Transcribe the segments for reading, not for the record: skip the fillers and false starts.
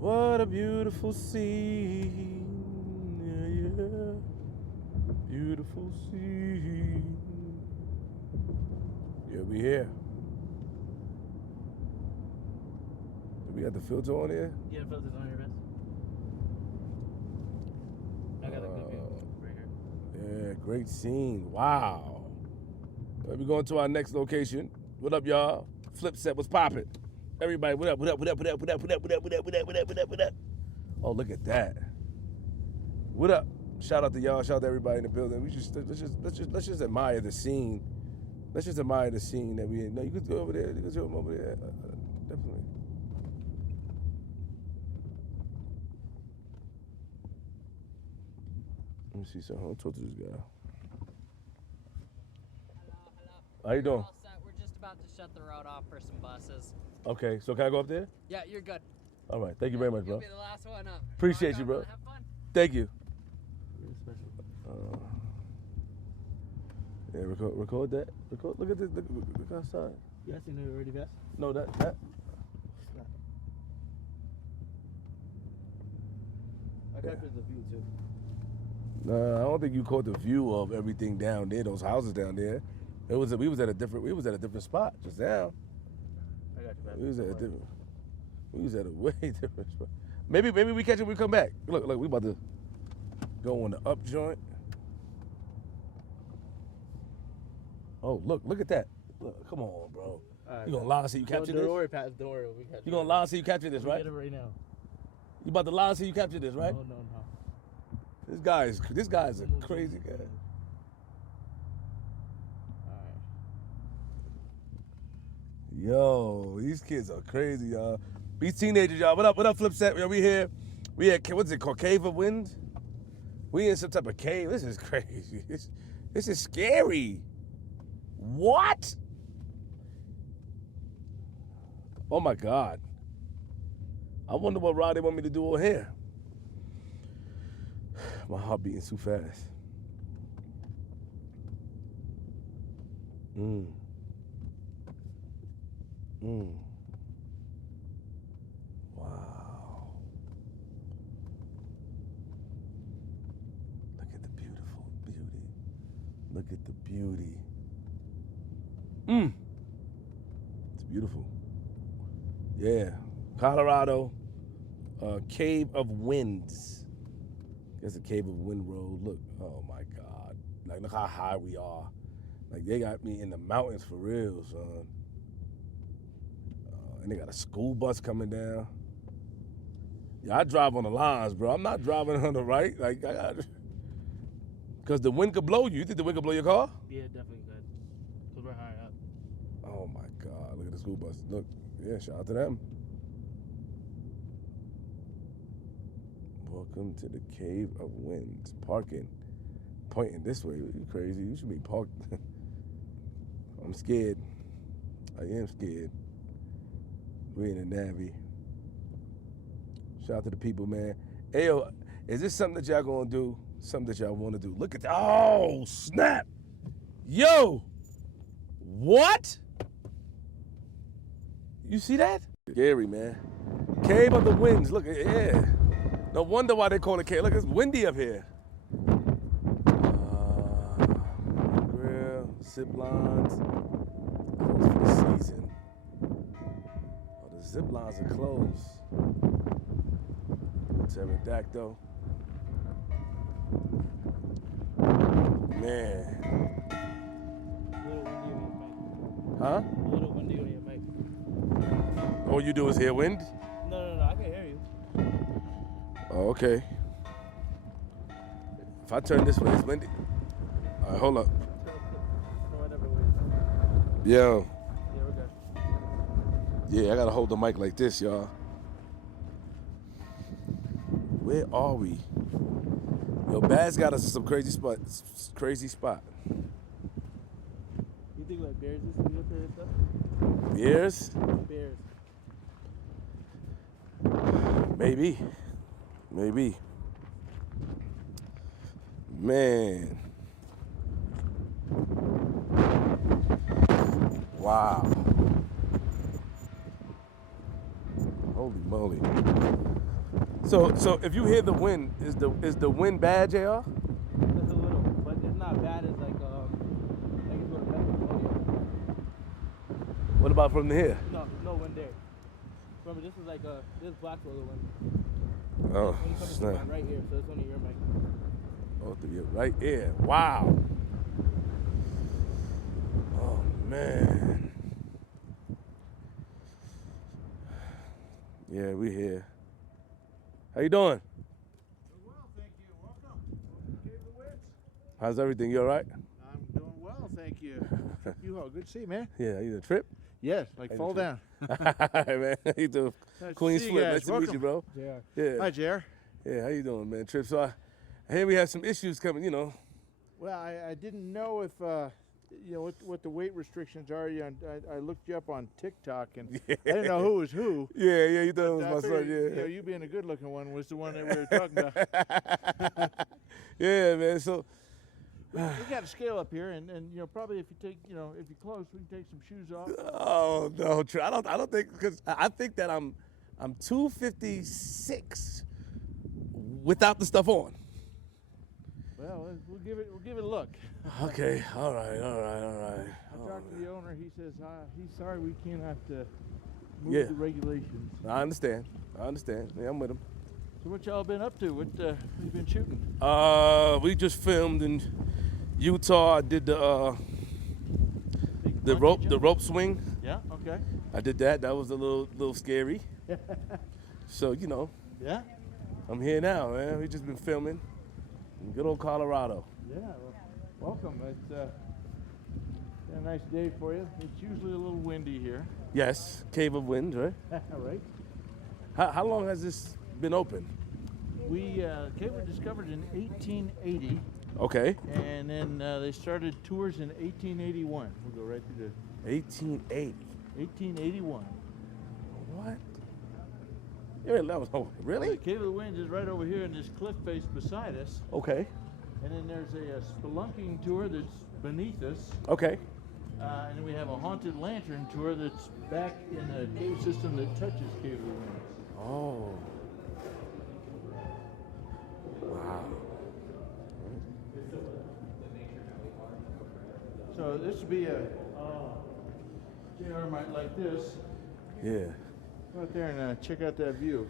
What a beautiful scene. Yeah, yeah. Beautiful scene. Yeah, we here. We got the filter on here? Yeah, the filter's on your wrist. I got a good view right here. Yeah, great scene. Wow. We're going to our next location. What up, y'all? Flip set, what's poppin'? Everybody, what up, what up, what up, what up, what up, what up, what up, what up, what up, what up, what up, what up? Oh, look at that. What up? Shout out to y'all, shout out to everybody in the building. Let's just admire the scene. Let's just admire the scene that we in. No, you could go over there, you could go over there. Definitely. Let me see something. I'll talk to this guy. Hello. How you doing? All set. We're just about to shut the road off for some buses. Okay, so can I go up there? Yeah, you're good. All right, thank you very much, bro. You'll be the last one up. Appreciate you, bro. Have fun. Thank you. Really special. Yeah, record that. Look at this. Look outside. You guys seen the already vest? No, that. I captured the view too. Nah, I don't think you caught the view of everything down there. Those houses down there. We was at a different spot just now. I got you, man. We was at a way different spot. Maybe we catch it when we come back. Look, we about to go on the up joint. Oh, look at that. Look, come on, bro. Right, You gonna lie and say you captured this? Don't worry, Pat. Don't worry. We captured You gonna lie and say you captured this, We right? get it right now. You about to lie and say you captured this, right? No. This guy is a crazy guy. Alright. Yo, these kids are crazy, y'all. These teenagers, y'all. What up, Flip Set? We here. We at, what's it called, Cave of Wind? We in some type of cave. This is crazy. This is scary. What? Oh my God. I wonder what ride they want me to do over here. My heart beating too fast. Wow. Look at the beautiful beauty. Look at the beauty. It's beautiful. Yeah. Colorado, Cave of Winds. It's a Cave of Wind Road. Look, oh my God. Like, look how high we are. Like, they got me in the mountains for real, son. And they got a school bus coming down. Yeah, I drive on the lines, bro. I'm not driving on the right. Like, I got, because the wind could blow you. You think the wind could blow your car? Yeah, definitely good. Because we're high up. Oh my God, look at the school bus. Look, yeah, shout out to them. Welcome to the Cave of Winds. Parking. Pointing this way. You crazy. You should be parked. I'm scared. I am scared. We in the Navy. Shout out to the people, man. Hey, yo, is this something that y'all gonna do? Something that y'all wanna do? Look at that. Oh, snap. Yo. What? You see that? Scary, man. Cave of the Winds. Look, yeah. No wonder why they call it cave. Look, it's windy up here. Grill, zip lines. Closed for the season. Oh, the zip lines are closed. Pterodactyl. Man. Huh? A little windy on your mic. All you do is hear wind? No. I can hear you. Oh, okay. If I turn this way, it's windy. All right, hold up. Yo. Yeah, we're good. Yeah, I gotta hold the mic like this, y'all. Where are we? Yo, Baz got us in some crazy spot. Crazy spot. You think like bears used to be up there and stuff? Bears? Bears. Maybe. Man. Wow. Holy moly. So if you hear the wind, is the wind bad, JR? Just a little, but it's not bad as like it's going to What about from here? No wind there. Remember, this is like this black roller wind. Oh, Only coming from snap. mine right here, so it's only your mic. Oh, through your right ear. Wow. Oh, man. Yeah, we here. How you doing? Doing well, thank you. Welcome. Welcome to Cave of the Woods. How's everything? You all right? I'm doing well, thank you. You all good to see you, man? Yeah, you the trip? Yes, like Hey, fall Trip. down. Hey, man. How you doing? Nice to Queenzflip. see you guys. Nice to meet you, Welcome. bro. Yeah. Yeah. Hi, JR. Yeah, how you doing, man? Trip. So I hear we have some issues coming, you know. Well, I didn't know if what the weight restrictions are. I looked you up on TikTok and I didn't know who was who. Yeah, you thought it was I my son, figured, yeah. you being a good-looking one was the one that we were talking about. Yeah, man. So We got to scale up here, and probably if you take if you're close, we can take some shoes off. oh no, I don't think, because I think that I'm 256 without the stuff on. Well, we'll give it a look. Okay, all right. I talked to the owner. He says he's sorry we cannot move Yeah. the regulations. I understand. Yeah, I'm with him. So what y'all been up to? What you been shooting? We just filmed in Utah. I did the Big bungee jump? rope swing. Yeah. Okay. I did that. That was a little scary. So Yeah. I'm here now, man. We just been filming in good old Colorado. Yeah. Well, welcome. It's been a nice day for you. It's usually a little windy here. Yes, Cave of Winds, right? Right. How long has this been open? We cave were discovered in 1880, Okay. and then they started tours in 1881. We'll go right through 1880. 1881. What? Yeah, that was The really? Cave of the Winds is right over here in this cliff face beside us. Okay. And then there's a spelunking tour that's beneath us. Okay. And then we have a haunted lantern tour that's back in the cave system that touches Cave of the Winds. Oh. Wow. So this would be JR might like this. Yeah. Go out there and check out that view.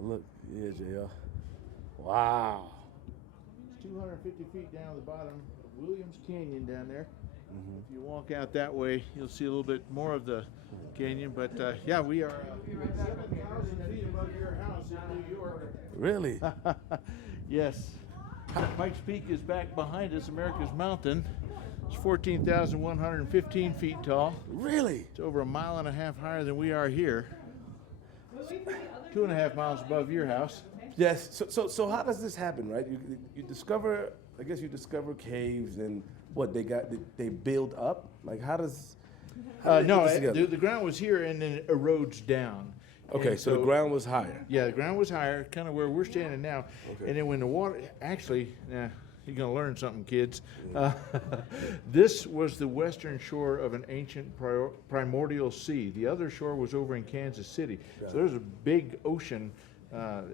Look. Yeah, JR. Wow. It's 250 feet down the bottom of Williams Canyon down there. Mm-hmm. If you walk out that way, you'll see a little bit more of the canyon. But yeah, we are 7,000 feet above your house in New York. Really? Yes. Pikes Peak is back behind us, America's Mountain. It's 14,115 feet tall. Really? It's over 1.5 miles higher than we are here. 2.5 miles above your house. Yes. So how does this happen, right? You discover, I guess you discover caves, and what they build up? Like how does they No, put this together? the ground was here and then it erodes down. Okay, And so the ground was higher. Yeah, the ground was higher, kind of where we're standing now. Okay. And then when the water, actually, you're going to learn something, kids. This was the western shore of an ancient primordial sea. The other shore was over in Kansas City. So there's a big ocean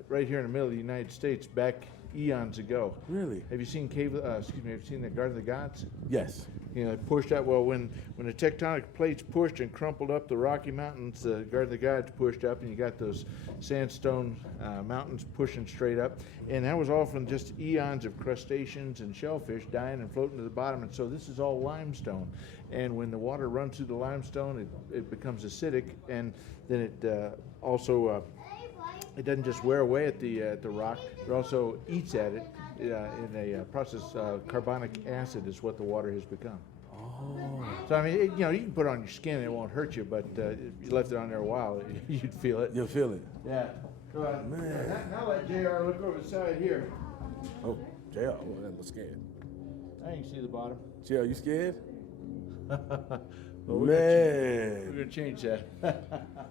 right here in the middle of the United States back eons ago. Really? Have you seen have you seen the Garden of the Gods? Yes. It pushed out. Well, when the tectonic plates pushed and crumpled up the Rocky Mountains, the Garden of the Gods pushed up, and you got those sandstone mountains pushing straight up. And that was all from just eons of crustaceans and shellfish dying and floating to the bottom. And so this is all limestone. And when the water runs through the limestone, it becomes acidic, and then it also it doesn't just wear away at the rock; it also eats at it. In a process, carbonic acid is what the water has become. Oh. So I mean, you can put it on your skin and it won't hurt you, but if you left it on there a while, you'd feel it. You'll feel it. Yeah. So, Man. now let JR look over the side here. Oh, JR, I'm scared. I can see the bottom. JR, you scared? Well, Man. We're gonna change that.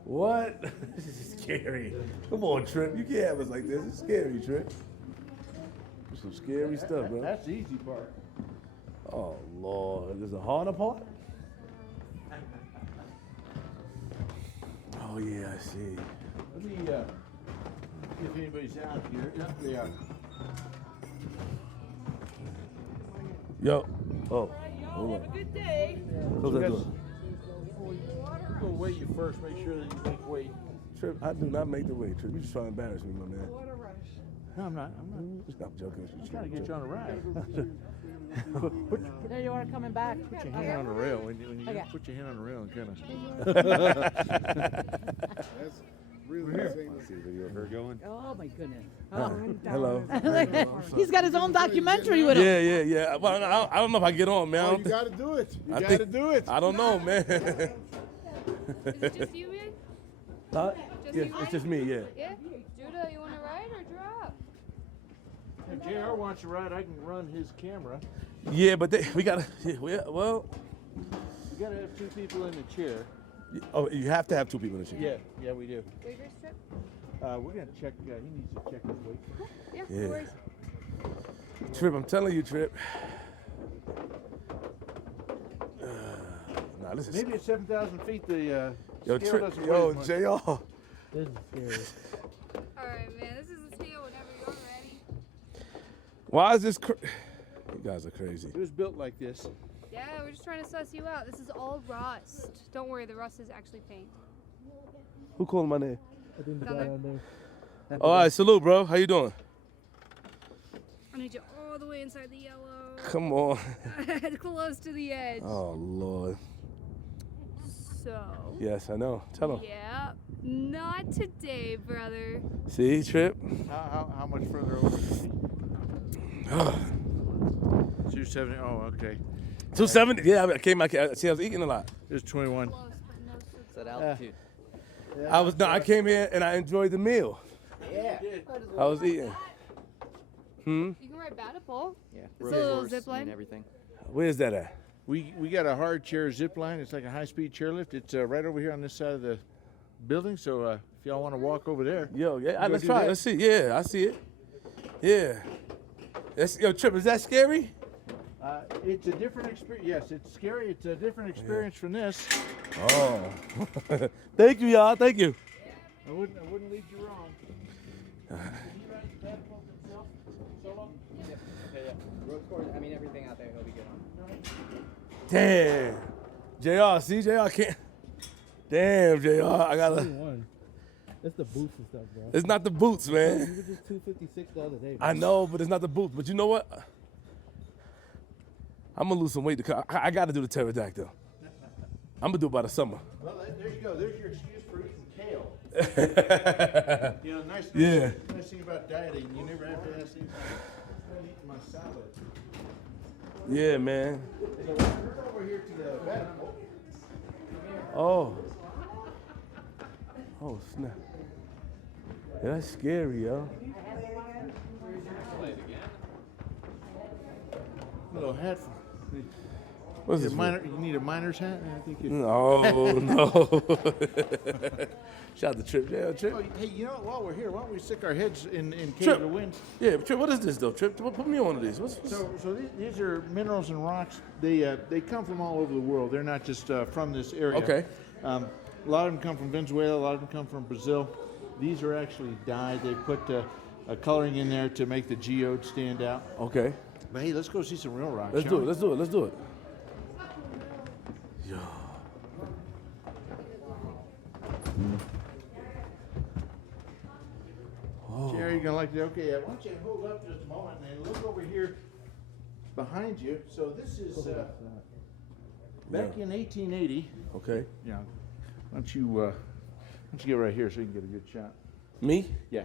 What? This is scary. Come on, Trip. You can't have us like this. It's scary, Trip. There's some scary stuff, bro. That's the easy part. Oh, Lord. There's a harder part? Oh, Oh yeah, I see. Let me see if anybody's out here. Yep, they are. Yo. Oh. Hold on. Have a good day. Close that door. We'll weigh you first. Make sure that you make weight. Trip, I do not make the weight, Trip. You just trying to embarrass me, my man. No, I'm not. Stop joking. I'm trying to get you on a ride. There you are coming back. Put your hand on the rail. When you Okay. put your hand on the rail and kind of. That's really insane to see a video of her going. Oh my goodness. Hello. He's got his own documentary with him. Yeah. Well, I don't know if I get on, man. I Oh, don't you thi- got to do it. You I got think- to do it. I don't know, man. Is it just you, man? Huh? Just Yeah, you? it's just me, yeah. Yeah? Judah, you want to ride or drop? If JR wants to ride, I can run his camera. Yeah, but we gotta. Well, You gotta have two people in the chair. oh, you have to have two people in the chair. Yeah, we do. Waiver strip? We're gonna check. He needs to check his weight. Yeah, Yeah. no worries. Trip, I'm telling you, Trip. Nah, this is. Maybe at 7,000 feet, the Yo, scale Trip. doesn't Yo, weigh as much. JR. This is scary. All right, man. This is the scale whenever you're ready. Why is this? You guys are crazy. It was built like this. Yeah, we're just trying to suss you out. This is all rust. Don't worry, the rust is actually paint. Who called my name? I think the Down guy there. on there. All right, salute, bro. How you doing? I need you all the way inside the yellow. Come on. Close to the edge. Oh Lord. So. Yes, I know. Tell him. Yeah. Not today, brother. See, Trip. How much further over? 270. Oh, okay. 270. Yeah, I came. See, I was eating a lot. It was 21. Close, but no soup. It's at altitude. I came here and I enjoyed the meal. Yeah. I was eating. You can ride Batapole. Yeah. It's a little zip line. and everything. Where's that at? We got a hard chair zip line. It's like a high-speed chairlift. It's right over here on this side of the building. So if y'all want to walk over there, Yo, yeah, go let's do try it. that? Let's see. Yeah, I see it. Yeah. Yo, Trip, is that scary? it's a different experience. Yes, it's scary. It's a different experience from this. Oh. Thank you, y'all. Thank you. I wouldn't lead you wrong. Road course, I mean everything out there he'll be good on. Damn. JR, see, JR can't. Damn, JR, I gotta. 21. That's the boots and stuff, bro. It's not the boots, You man. were just 256 the other day. Bro. I know, but it's not the boots. But you know what? I'm gonna lose some weight. I gotta do the pterodactyl. I'm gonna do it by the summer. Well, there you go. There's your excuse for eating kale. You know, nice thing about dieting, you never have to ask anything. I'm eating my salad. Yeah, man. So turn over here to the Batapole. Oh. Oh, snap. Yeah, that's scary, yo. Little hat. What's You this? you need a miner's hat? I think you. No, no. Shout out to Trip. Yeah, Trip. Oh, hey, you know what? While we're here, why don't we stick our heads in Cave Trip. of the Winds? Yeah, Trip, what is this, though, Trip? Put me on one of these. What's So these are minerals and rocks. They come from all over the world. They're not just from this area. Okay. A lot of them come from Venezuela. A lot of them come from Brazil. These are actually dyed. They put a coloring in there to make the geode stand out. Okay. But hey, let's go see some real rocks. Let's shall do it. we? Let's do it. Let's do it. Yo. Jerry, you're gonna like that? Okay, why don't you hold up just a moment and look over here behind you. So this is back in 1880. Okay. Yeah. Why don't you get right here so you can get a good shot? Me? Yeah.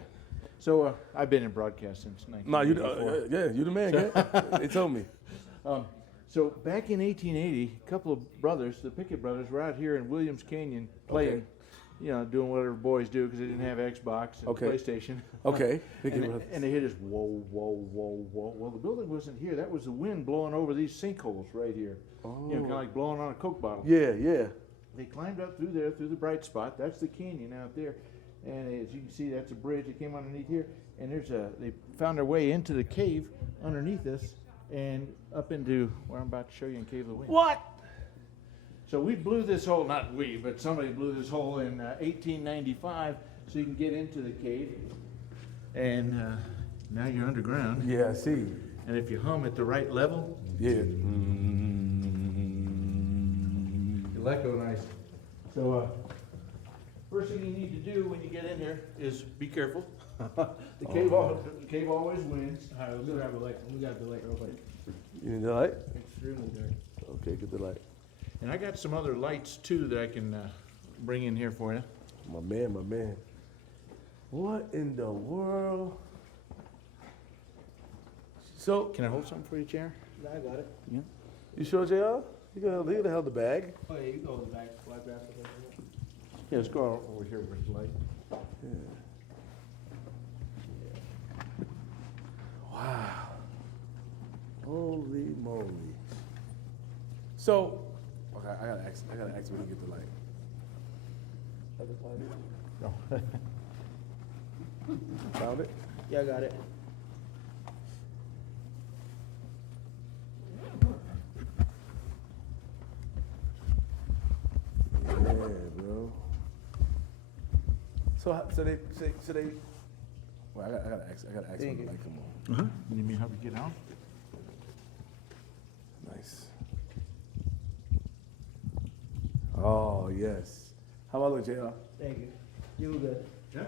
So I've been in broadcast since No, you. 1984. Yeah, you the man. Yeah. They told me. So back in 1880, a couple of brothers, the Pickett brothers, were out here in Williams Canyon playing, Okay. you know, doing whatever boys do because they didn't have Xbox and Okay. PlayStation. Okay. Pickett And, brothers. and they hit us, whoa, whoa, whoa, whoa. Well, the building wasn't here. That was the wind blowing over these sinkholes right here. You know, kind of like blowing on a Coke bottle. Yeah, yeah. They climbed up through there, through the bright spot. That's the canyon out there. And as you can see, that's a bridge that came underneath here. And they found their way into the cave underneath us and up into where I'm about to show you in Cave of the Wind. What? So we blew this hole, not we, but somebody blew this hole in 1895 so you can get into the cave. And now you're underground. Yeah, I see. And if you hum at the right level, Yeah. it'll echo nice. So first thing you need to do when you get in here is be careful. The cave always wins. All right, let me grab a light. Let me grab the light real quick. You need the light? Extremely dark. Okay, get the light. And I got some other lights too that I can bring in here for you. My man, my man. What in the world? So, Can I hold something for you, Chair? Nah, I got it. you sure, JR? You gonna hold the bag? Oh, yeah, you go in the back. Black grass. Yeah, let's go over here with the light. Wow. Holy moly. So, okay, I gotta ask when you get the light. No. Found it? Yeah, I got it. Yeah, bro. So they. Well, I gotta ask when the light come on. You need me to help you get out? Nice. Oh yes. How about it, JR? Thank you. You were good. Yeah.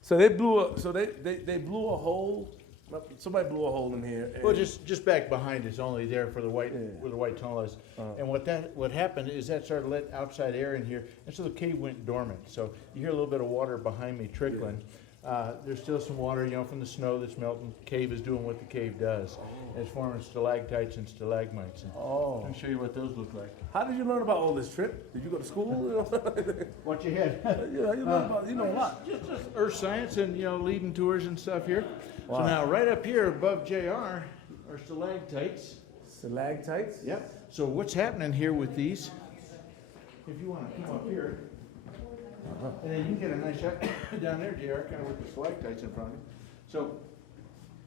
So they blew they blew a hole. Somebody blew a hole in here. Well, just back behind it's only there for the white, Yeah. where the white tunnel is. And what happened is that started letting outside air in here, and so the cave went dormant. So you hear a little bit of water behind me trickling. There's still some water, from the snow that's melting. The cave is doing what the cave does. It's forming stalactites and stalagmites. And Oh. let me show you what those look like. How did you learn about all this, Trip? Did you go to school? What you had? Yeah, you learn about, you know a lot. Just earth science and, leading tours and stuff here. Wow. So now right up here above JR are stalactites. Stalactites? Yep. So what's happening here with these, if you want to come up here, and then you can get a nice shot down there, JR, kind of with the stalactites in front of you. So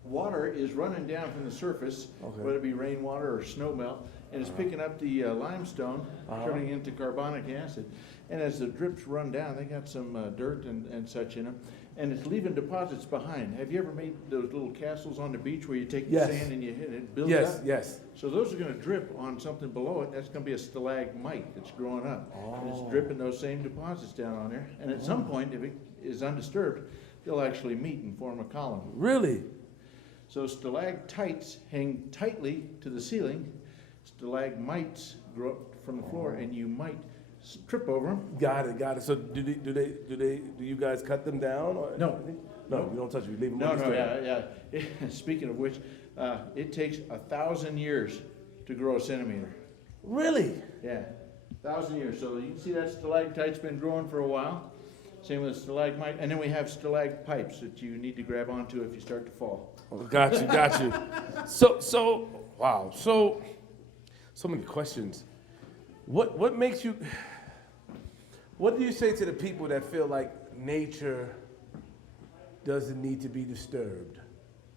water is running down from the surface, Okay. whether it be rainwater or snow melt, and it's picking up the limestone, turning into carbonic acid. And as the drips run down, they got some dirt and such in them, and it's leaving deposits behind. Have you ever made those little castles on the beach where you take the Yes. sand and you hit it, it builds Yes, up? yes. So those are gonna drip on something below it, that's gonna be a stalagmite that's growing up. And it's dripping those same deposits down on there, and at some point, if it is undisturbed, they'll actually meet and form a column. Really? So stalactites hang tightly to the ceiling, stalagmites grow up from the floor, and you might trip over them. Got it. So do you guys cut them down? Or No. No, you don't touch them. You leave them No, undisturbed. yeah. Speaking of which, it takes 1,000 years to grow a centimeter. Really? Yeah, 1,000 years. So you can see that stalactite's been growing for a while. Same with stalagmite. And then we have stalagpipes that you need to grab onto if you start to fall. Oh, got you. So, wow. So many questions. What makes you? What do you say to the people that feel like nature doesn't need to be disturbed?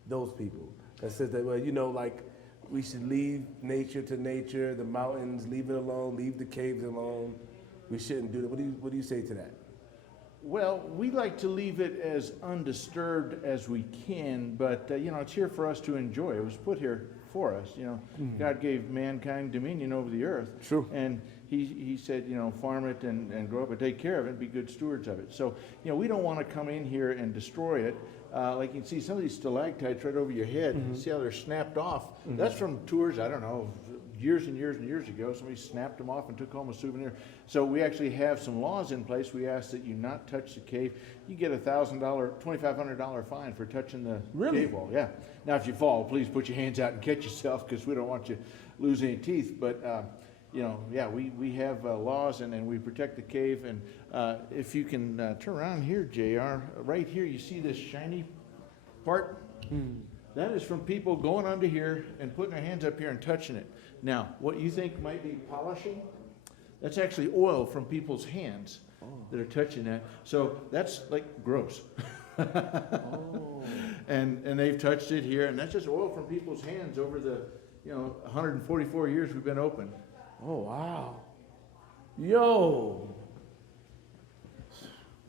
Those people that says that, well, like we should leave nature to nature, the mountains, leave it alone, leave the caves alone. We shouldn't do that. What do you say to that? Well, we like to leave it as undisturbed as we can, but it's here for us to enjoy. It was put here for us. God gave mankind dominion over the earth. True. And he said, farm it and grow up and take care of it and be good stewards of it. So, we don't want to come in here and destroy it. Like you can see some of these stalactites right over your head. See how they're snapped off? That's from tours, I don't know, years and years and years ago. Somebody snapped them off and took home a souvenir. So we actually have some laws in place. We ask that you not touch the cave. You get $2,500 fine for touching the cave wall. Yeah. Now, if you fall, please put your hands out and catch yourself, because we don't want you to lose any teeth. But we have laws, and we protect the cave. And if you can turn around here, JR, right here, you see this shiny part? That is from people going under here and putting their hands up here and touching it. Now, what you think might be polishing, that's actually oil from people's hands that are touching that. So that's like gross. And they've touched it here, and that's just oil from people's hands over the 144 years we've been open. Oh, wow. Yo.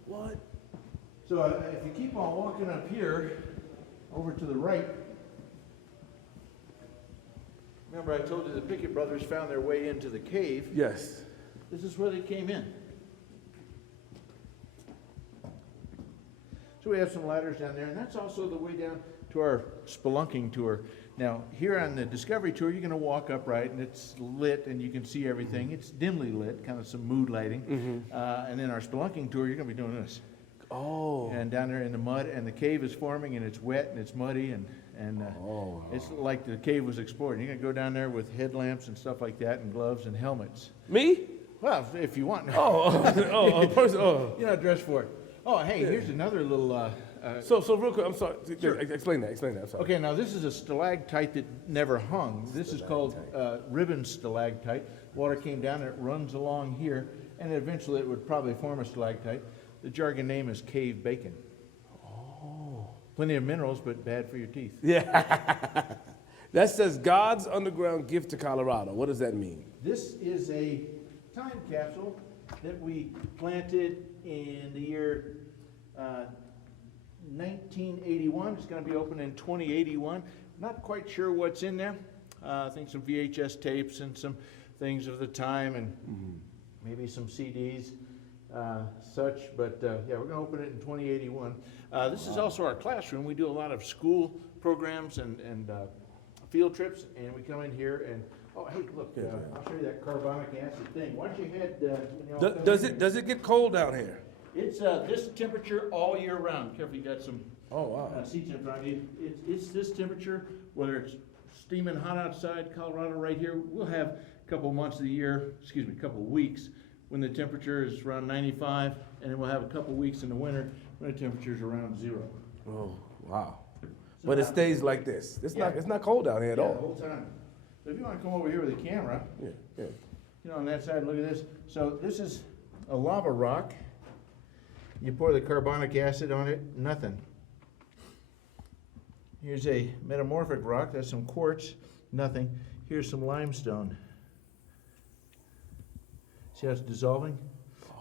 What? So if you keep on walking up here, over to the right, remember I told you the Pickett brothers found their way into the cave. Yes. This is where they came in. So we have some ladders down there, and that's also the way down to our spelunking tour. Now, here on the Discovery Tour, you're going to walk upright, and it's lit, and you can see everything. It's dimly lit, kind of some mood lighting. And then our spelunking tour, you're going to be doing this. Oh. And down there in the mud, and the cave is forming, and it's wet, and it's muddy, and it's like the cave was explored. You're going to go down there with headlamps and stuff like that, and gloves and helmets. Me? Well, if you want. Person. You're not dressed for it. Oh, hey, here's another little... So real quick, I'm sorry. Sure. Explain that. I'm sorry. Okay, now this is a stalactite that never hung. This is called ribbon stalactite. Water came down, and it runs along here, and eventually it would probably form a stalactite. The jargon name is cave bacon. Oh. Plenty of minerals, but bad for your teeth. Yeah. That says God's underground gift to Colorado. What does that mean? This is a time capsule that we planted in the year 1981. It's going to be open in 2081. Not quite sure what's in there. I think some VHS tapes and some things of the time, and maybe some CDs, such. But yeah, we're going to open it in 2081. This is also our classroom. We do a lot of school programs and field trips, and we come in here and hey, look, I'll show you that carbonic acid thing. Why don't you head? Does it get cold down here? It's this temperature all year round. Careful, you got some seats in front of you. It's this temperature, whether it's steaming hot outside, Colorado right here. We'll have a couple months of the year, a couple of weeks, when the temperature is around 95, and then we'll have a couple of weeks in the winter when the temperature is around 0. Oh, wow. But it stays like this. It's not cold down here at all. The whole time. So if you want to come over here with a camera, Yeah. on that side, look at this. So this is a lava rock. You pour the carbonic acid on it, nothing. Here's a metamorphic rock, that's some quartz, nothing. Here's some limestone. See how it's dissolving?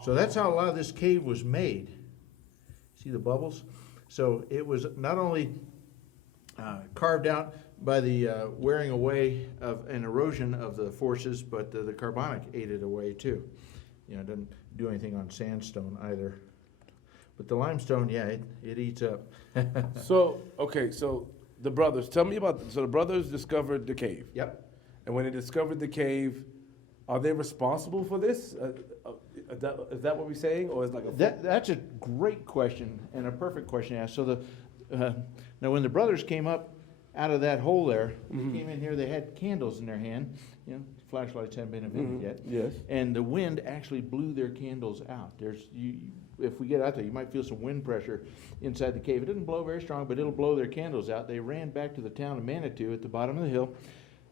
So that's how a lot of this cave was made. See the bubbles? So it was not only carved out by the wearing away of an erosion of the forces, but the carbonic ate it away too. It doesn't do anything on sandstone either. But the limestone, it eats up. So the brothers, tell me about, the brothers discovered the cave. Yep. And when they discovered the cave, are they responsible for this? Is that what we're saying? Or is like That's a great question and a perfect question to ask. So now when the brothers came up out of that hole there, they came in here, they had candles in their hand. Flashlights haven't been invented yet. Yes. And the wind actually blew their candles out. If we get out there, you might feel some wind pressure inside the cave. It doesn't blow very strong, but it'll blow their candles out. They ran back to the town of Manitou at the bottom of the hill,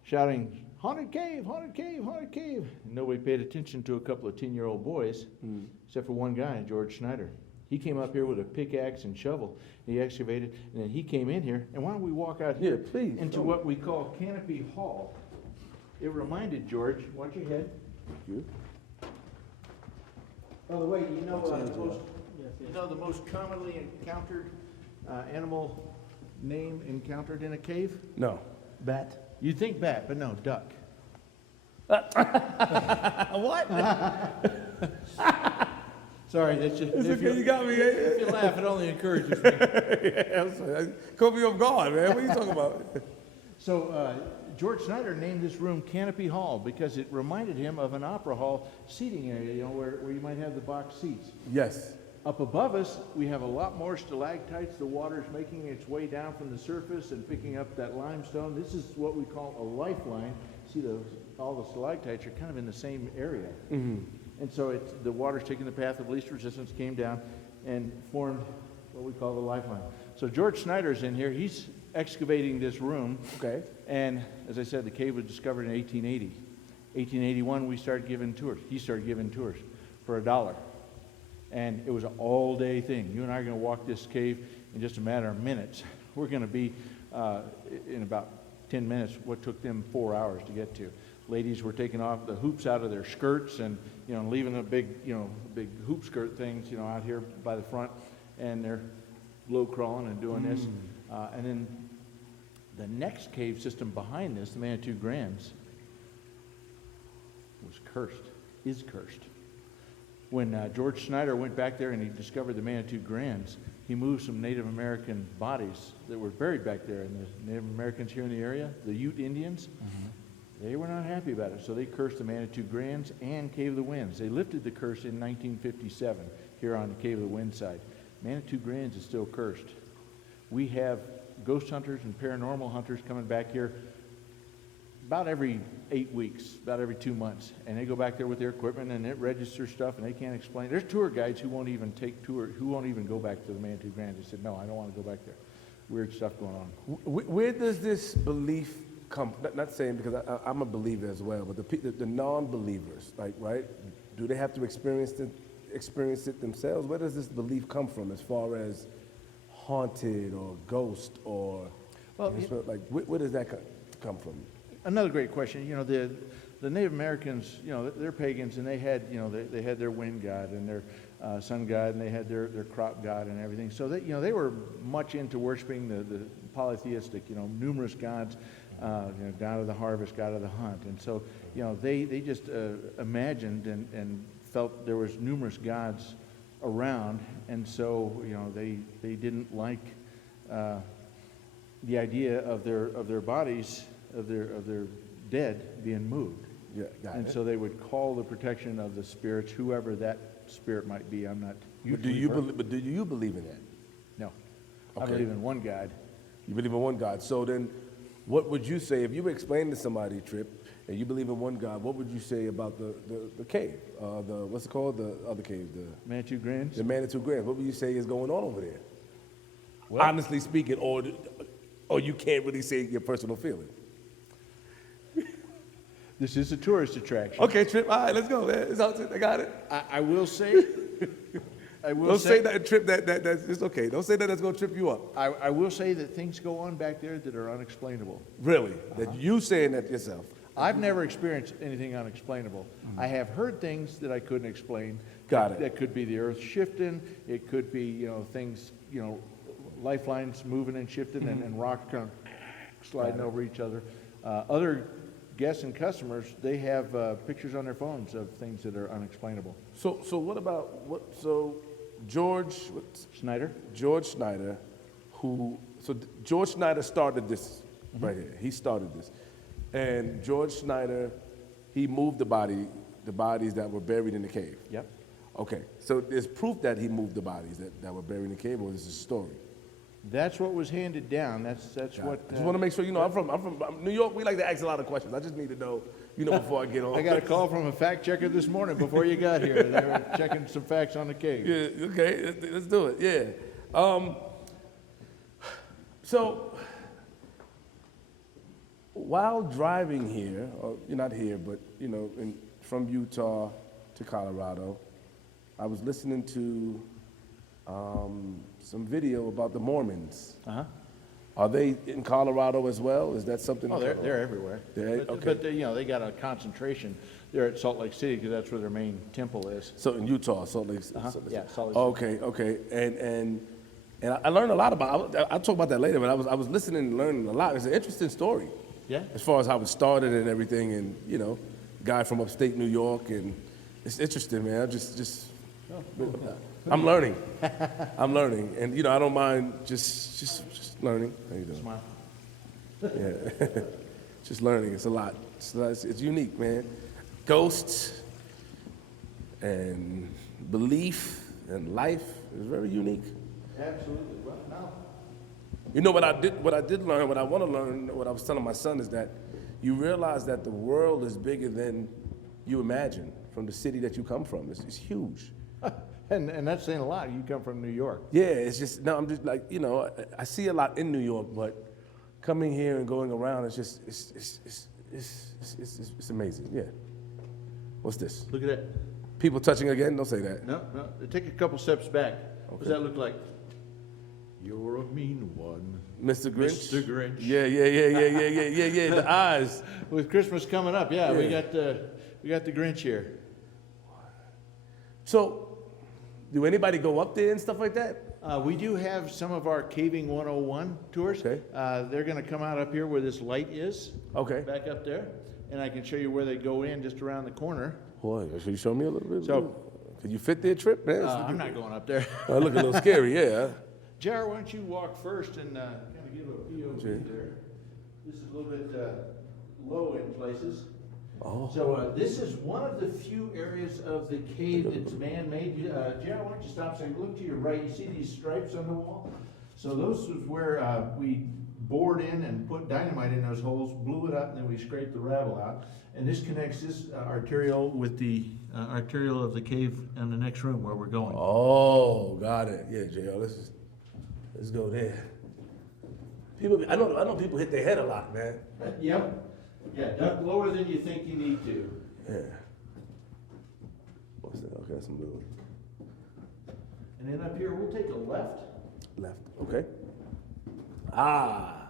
shouting, "Haunted cave, haunted cave, haunted cave." And nobody paid attention to a couple of 10-year-old boys, except for one guy, George Schneider. He came up here with a pickaxe and shovel. He excavated, and then he came in here. And why don't we walk out here into what we call Canopy Hall. It reminded George, watch your head. Thank you. By the way, the most commonly encountered animal name encountered in a cave? No. Bat. You'd think bat, but no, duck. What? Sorry, that's just. It's okay, you got me. If you laugh, it only encourages me. I'm sorry. Caught me off guard, man. What are you talking about? So George Snyder named this room Canopy Hall because it reminded him of an opera hall seating area, where you might have the box seats. Yes. Up above us, we have a lot more stalactites. The water's making its way down from the surface and picking up that limestone. This is what we call a lifeline. See, all the stalactites are kind of in the same area. And so the water's taking the path of least resistance, came down, and formed what we call the lifeline. So George Snyder's in here. He's excavating this room. Okay. And as I said, the cave was discovered in 1880. 1881, we started giving tours. He started giving tours for $1. And it was an all-day thing. You and I are going to walk this cave in just a matter of minutes. We're going to be in about 10 minutes what took them 4 hours to get to. ladies were taking off the hoops out of their skirts and, leaving a big, big hoop skirt things, out here by the front, and they're low crawling and doing this. And then the next cave system behind this, the Manitou Grands, is cursed. When George Snyder went back there and he discovered the Manitou Grands, he moved some Native American bodies that were buried back there. And the Native Americans here in the area, the Ute Indians, they were not happy about it. So they cursed the Manitou Grands and Cave of the Winds. They lifted the curse in 1957 here on the Cave of the Winds side. Manitou Grands is still cursed. We have ghost hunters and paranormal hunters coming back here about every 8 weeks, about every 2 months, and they go back there with their equipment and it registers stuff and they can't explain. There's tour guides who won't even go back to the Manitou Grands. They said, no, I don't want to go back there. Weird stuff going on. Where does this belief come? Not saying because I'm a believer as well, but the non-believers, like, right? Do they have to experience it themselves? Where does this belief come from, as far as haunted or ghost or? Well, like, where does that come from? Another great question. The Native Americans, they're pagans, and they had, they had their wind god and their sun god, and they had their crop god and everything. So they were much into worshiping the polytheistic, numerous gods, god of the harvest, god of the hunt, and so they just imagined and felt there was numerous gods around, and so they didn't like the idea of their bodies. Of their dead being moved. Yeah, got and it. so they would call the protection of the spirits, whoever that spirit might be. I'm not. But do you believe in that? No. Okay. I believe in one God. You believe in one God. So then, what would you say if you were explaining to somebody, Trip, and you believe in one God? What would you say about the cave? What's it called? The other cave, the Manitou Grands. The Manitou Grands. What would you say is going on over there? Well, honestly speaking, or you can't really say your personal feeling. This is a tourist attraction. Okay, Trip. All right, let's go, man. I got it. I will say. Don't say that, Trip. That's it's okay. Don't say that. That's gonna trip you up. I will say that things go on back there that are unexplainable. Really? That you saying that yourself? I've never experienced anything unexplainable. I have heard things that I couldn't explain. Got it. That could be the earth shifting. It could be things lifelines moving and shifting and rock kind of sliding over each other. Other guests and customers, they have pictures on their phones of things that are unexplainable. So what about George Snyder? George Snyder, George Snyder started this right here. He started this, and George Snyder, he moved the bodies that were buried in the cave. Yep. Okay, so there's proof that he moved the bodies that were buried in the cave, or this is a story? That's what was handed down. That's what. I just want to make sure I'm from New York. We like to ask a lot of questions. I just need to know, before I get on. I got a call from a fact checker this morning before you got here. They were checking some facts on the cave. Yeah. Okay. Let's do it. Yeah. So while driving here, or you're not here, but from Utah to Colorado, I was listening to some video about the Mormons. Uh-huh. Are they in Colorado as well? Is that something? Oh, they're everywhere. Okay. But they got a concentration. They're at Salt Lake City because that's where their main temple is. So in Utah, Salt Lake. Uh-huh. Yeah, Salt Lake City. Okay. And I learned a lot about. I'll talk about that later. But I was listening and learning a lot. It's an interesting story. Yeah. As far as how it started and everything, and guy from upstate New York, and it's interesting, man. I'm learning. And I don't mind just learning. How you doing? Smile. Yeah, just learning. It's a lot. It's unique, man. Ghosts and belief and life is very unique. Absolutely. Well, no. What I did learn, what I want to learn, what I was telling my son is that you realize that the world is bigger than you imagine from the city that you come from. It's huge. And that's saying a lot. You come from New York. Yeah, it's just, no, I'm just like, I see a lot in New York, but coming here and going around, it's just, it's amazing, yeah. What's this? Look at that. People touching again? Don't say that. No. Take a couple steps back. What does that look like? You're a mean one, Mr. Grinch. Mr. Grinch. Yeah. The eyes. With Christmas coming up, we Yeah. got the Grinch here. So, do anybody go up there and stuff like that? We do have some of our Caving 101 tours. Okay. They're going to come out up here where this light is, Okay. back up there, and I can show you where they go in just around the corner. Boy, should you show me a little bit? So- Could you fit their trip, man? I'm not going up there. I look a little scary, yeah. Jar, why don't you walk first and kind of give a POV Okay. there. This is a little bit low in places. Oh. So this is one of the few areas of the cave that's man-made. Jar, why don't you stop and look to your right. You see these stripes on the wall? So those is where we bored in and put dynamite in those holes, blew it up, and then we scraped the ravel out. And this connects this arterial with the arterial of the cave in the next room where we're going. Oh, got it. Yeah, JR, let's go there. People, I know people hit their head a lot, man. Yep. Yeah, duck lower than you think you need to. Yeah. What's that? Okay, that's some little And then up here, we'll take a left. left. Okay. Ah.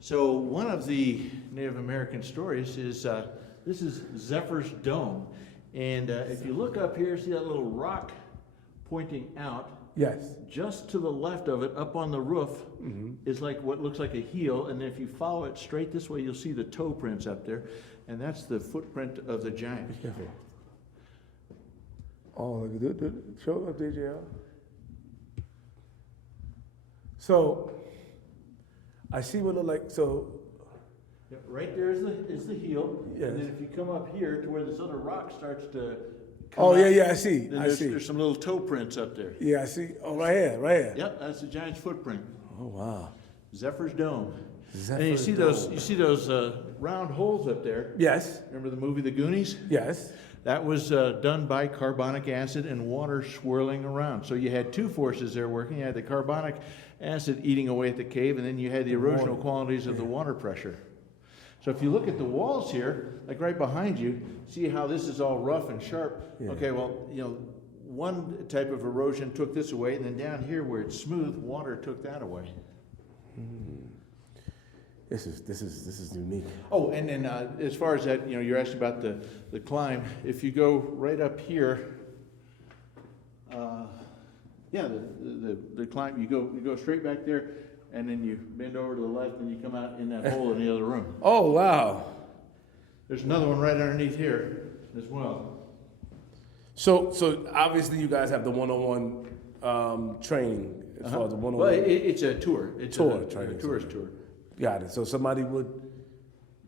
So one of the Native American stories is, this is Zephyr's Dome. And if you look up here, see that little rock pointing out? Yes. Just to the left of it, up on the roof, is like what looks like a heel. And if you follow it straight this way, you'll see the toe prints up there. And that's the footprint of the giant. Be careful. Oh, look, show up there, JR. So, I see what it look like. So, Yep, right there is the heel. Yes. And then if you come up here to where this other rock starts to come oh out, yeah, I see. then I see. there's some little toe prints up there. Yeah, I see. Oh, right here. Yep, that's the giant's footprint. Oh wow. Zephyr's Dome. And Zephyr's you see those round holes up there. Yes. Remember the movie The Goonies? Yes. That was done by carbonic acid and water swirling around. So you had two forces there working. You had the carbonic acid eating away at the cave, and then you had the erosional qualities of the water pressure. So if you look at the walls here, like right behind you, see how this is all rough and sharp? Yeah. Okay, well, one type of erosion took this away, and then down here where it's smooth, water took that away. This is unique. Oh, and then as far as that, you're asking about the climb. If you go right up here, the climb, you go straight back there, and then you bend over to the left, and you come out in that hole in the other room. Oh wow. There's another one right underneath here as well. So obviously you guys have the one-on-one training as far as the Well, one-on-one. it's a tour. It's Tour, a training, tourist tour. Got it. So somebody would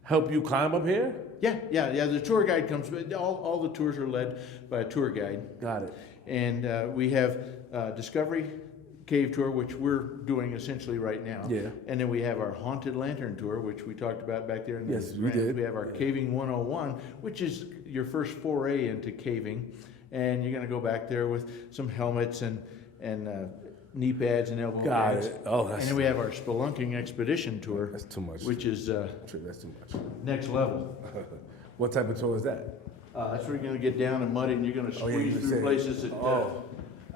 help you climb up here? Yeah. The tour guide comes. All the tours are led by a tour guide. Got it. And we have Discovery Cave Tour, which we're doing essentially right now. Yeah. And then we have our Haunted Lantern Tour, which we talked about back there. Yes, we did. We have our Caving 101, which is your first foray into caving. And you're going to go back there with some helmets and knee pads and elbow Got pads. it. Oh, And then we have our Spelunking Expedition Tour. That's too much. Which is That's too much. next level. What type of tour is that? That's where you're going to get down and muddy, and you're going to Oh, yeah, squeeze you through said- places that Oh.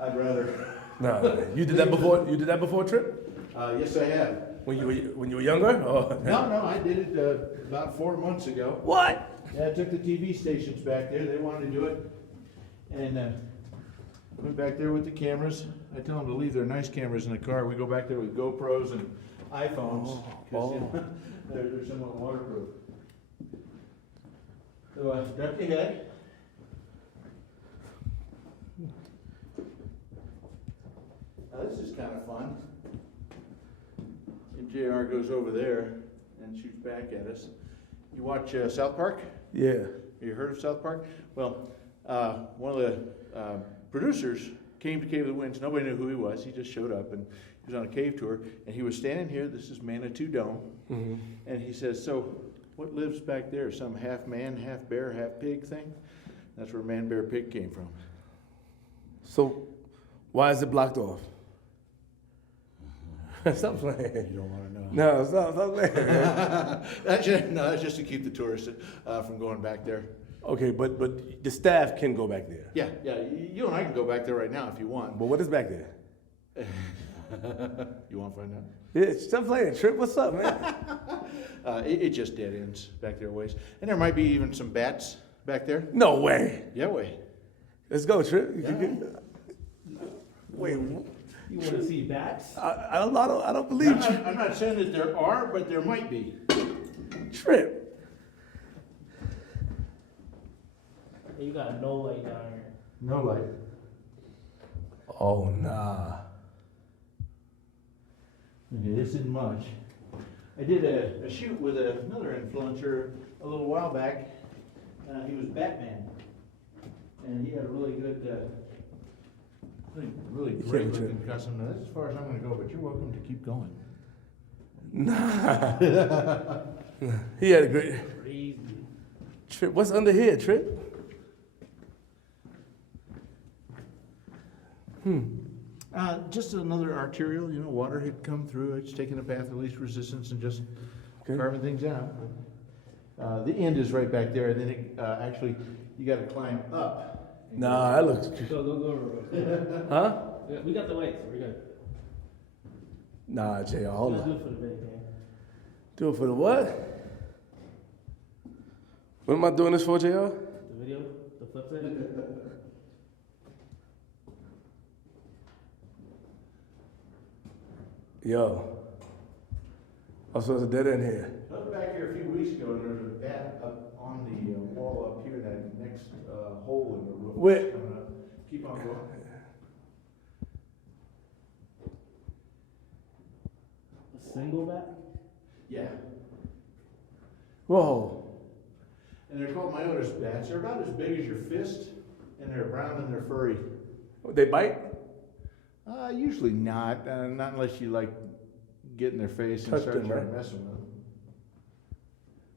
I'd rather. No, you did that before. You did that before a trip? Yes, I have. When you were younger? Or? No, I did it about 4 months ago. What? Yeah, I took the TV stations back there. They wanted to do it, and went back there with the cameras. I tell them to leave their nice cameras in the car. We go back there with GoPros and iPhones because they're somewhat waterproof. So duck your head. Now this is kind of fun. And JR goes over there and shoots back at us. You watch South Park? Yeah. Have you heard of South Park? Well, one of the producers came to Cave of the Winds. Nobody knew who he was. He just showed up, and he was on a cave tour. And he was standing here. This is Manitou Dome. Mm-hmm. And he says, "So, what lives back there? Some half man, half bear, half pig thing?" That's where man, bear, pig came from. So, why is it blocked off? Stop playing. You don't want to know. No, stop playing. That's just to keep the tourists from going back there. Okay, but the staff can go back there. Yeah. You and I can go back there right now if you want. But what is back there? You want to find out? Yeah, still playing. Trip, what's up, man? It just dead ends back there ways. And there might be even some bats back there. No way. Yeah, way. Let's go, Trip. Wait, You want to see bats? I don't believe I'm not saying that there are, but there might be. Trip. You got no light down here. No light. Oh, nah. Okay, this isn't much. I did a shoot with another influencer a little while back. He was Batman. And he had a really good, really great looking costume. Now, that's as far as I'm going to go, but you're welcome to keep going. Nah. He had a great. Crazy. Trip, what's under here, Trip? Just another arterial, water had come through. It's taking the path of least resistance and just carving things out. The end is right back there, and then actually you got to climb up. Nah, that looks. Go over. Huh? Yeah, we got the lights. We're good. Nah, JR, hold Let's do on. it for the video, man. Do it for the what? What am I doing this for, JR? The video, the flip side. Yo. I'm supposed to dead end here. I was back here a few weeks ago, and there was a bat up on the wall up here, that next hole in the roof. Where? Coming up. Keep on going. A single bat? Yeah. Whoa. And they're called Myotis bats. They're about as big as your fist, and they're brown and they're furry. They bite? Usually not, not unless you like get in their face and Touch start them, trying to right? mess with them.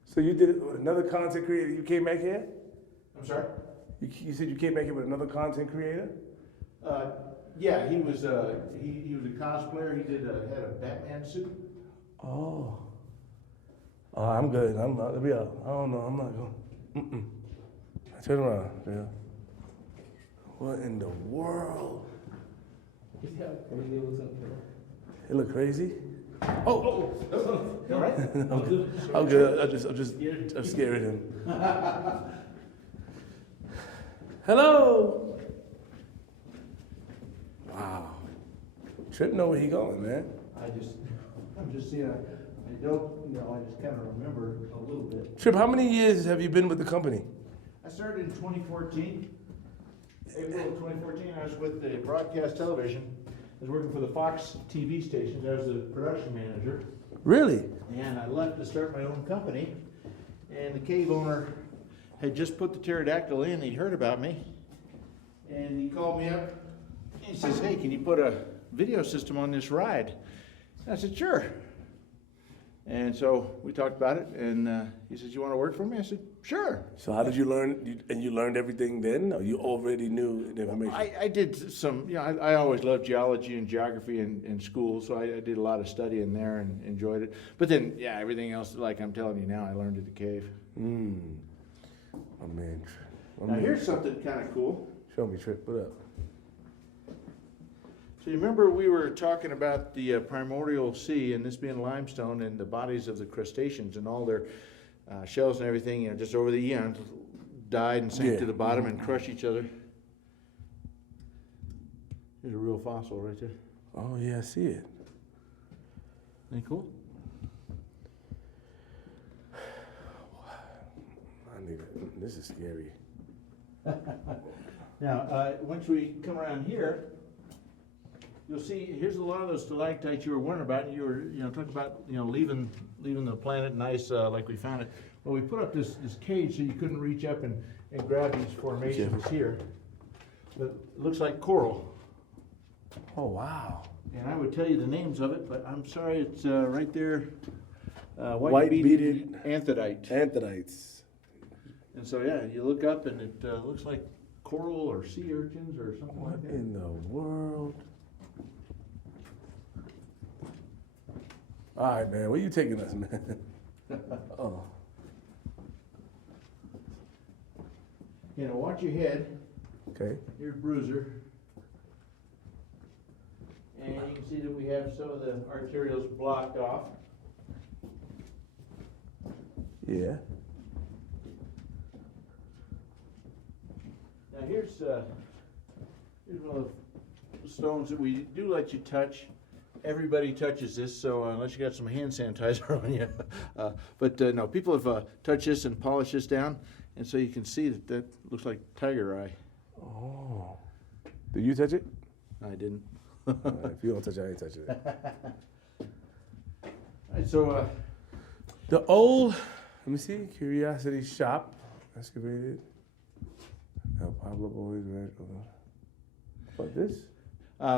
So you did it with another content creator? You came back here? I'm sorry? You said you came back here with another content creator? Yeah, he was he was a cosplayer. He had a Batman suit. Oh. Oh, I'm good. I'm not. Let me out. I don't know. I'm not going. Turn around. Yeah. What in the world? He's got crazy looks up there. It look crazy? Oh, all right. I'm good. I'm scared of him. Hello. Wow. Trip know where he going, man. I'm just seeing. I don't, I just kind of remember a little bit. Trip, how many years have you been with the company? I started in 2014. April of 2014, I was with the broadcast television. I was working for the Fox TV station. I was the production manager. Really? And I left to start my own company. And the cave owner had just put the pterodactyl in. He heard about me. And he called me up. And he says, hey, can you put a video system on this ride? And I said, sure. And so we talked about it. And he said, you want to work for me? I said, sure. So how did you learn? And you learned everything then? Or you already knew the information? I did some, I always loved geology and geography in school, so I did a lot of studying there and enjoyed it. But then, everything else, like I'm telling you now, I learned at the cave. Oh, man. Now, here's something kind of cool. Show me, Trip. What up? So you remember we were talking about the primordial sea and this being limestone and the bodies of the crustaceans and all their shells and everything, just over the eons, died and sank to the bottom and crushed each other. Here's a real fossil right there. Oh, yeah, I see it. Ain't cool? I need it. This is scary. Now, once we come around here, you'll see, here's a lot of those stalactites you were wondering about, and you were, talking about, leaving the planet nice, like we found it. Well, we put up this cage so you couldn't reach up and grab these formations here. But it looks like coral. Oh, wow. And I would tell you the names of it, but I'm sorry, it's right there. White-beaded anthodite. Anthodites. And so, you look up and it looks like coral or sea urchins or something What like that. in the world? All right, man. Where you taking us, man? Oh. Watch your head. Okay. Here's Bruiser. And you can see that we have some of the arterials blocked off. Yeah. Now here's one of the stones that we do let you touch. Everybody touches this, so unless you got some hand sanitizer on you. But no, people have touched this and polished this down, and so you can see that looks like tiger eye. Oh. Did you touch it? I didn't. If you don't touch it, I ain't touching it. All right, so The old, let me see, Curiosity Shop, excavated. El Pablo Boys, right? What, this?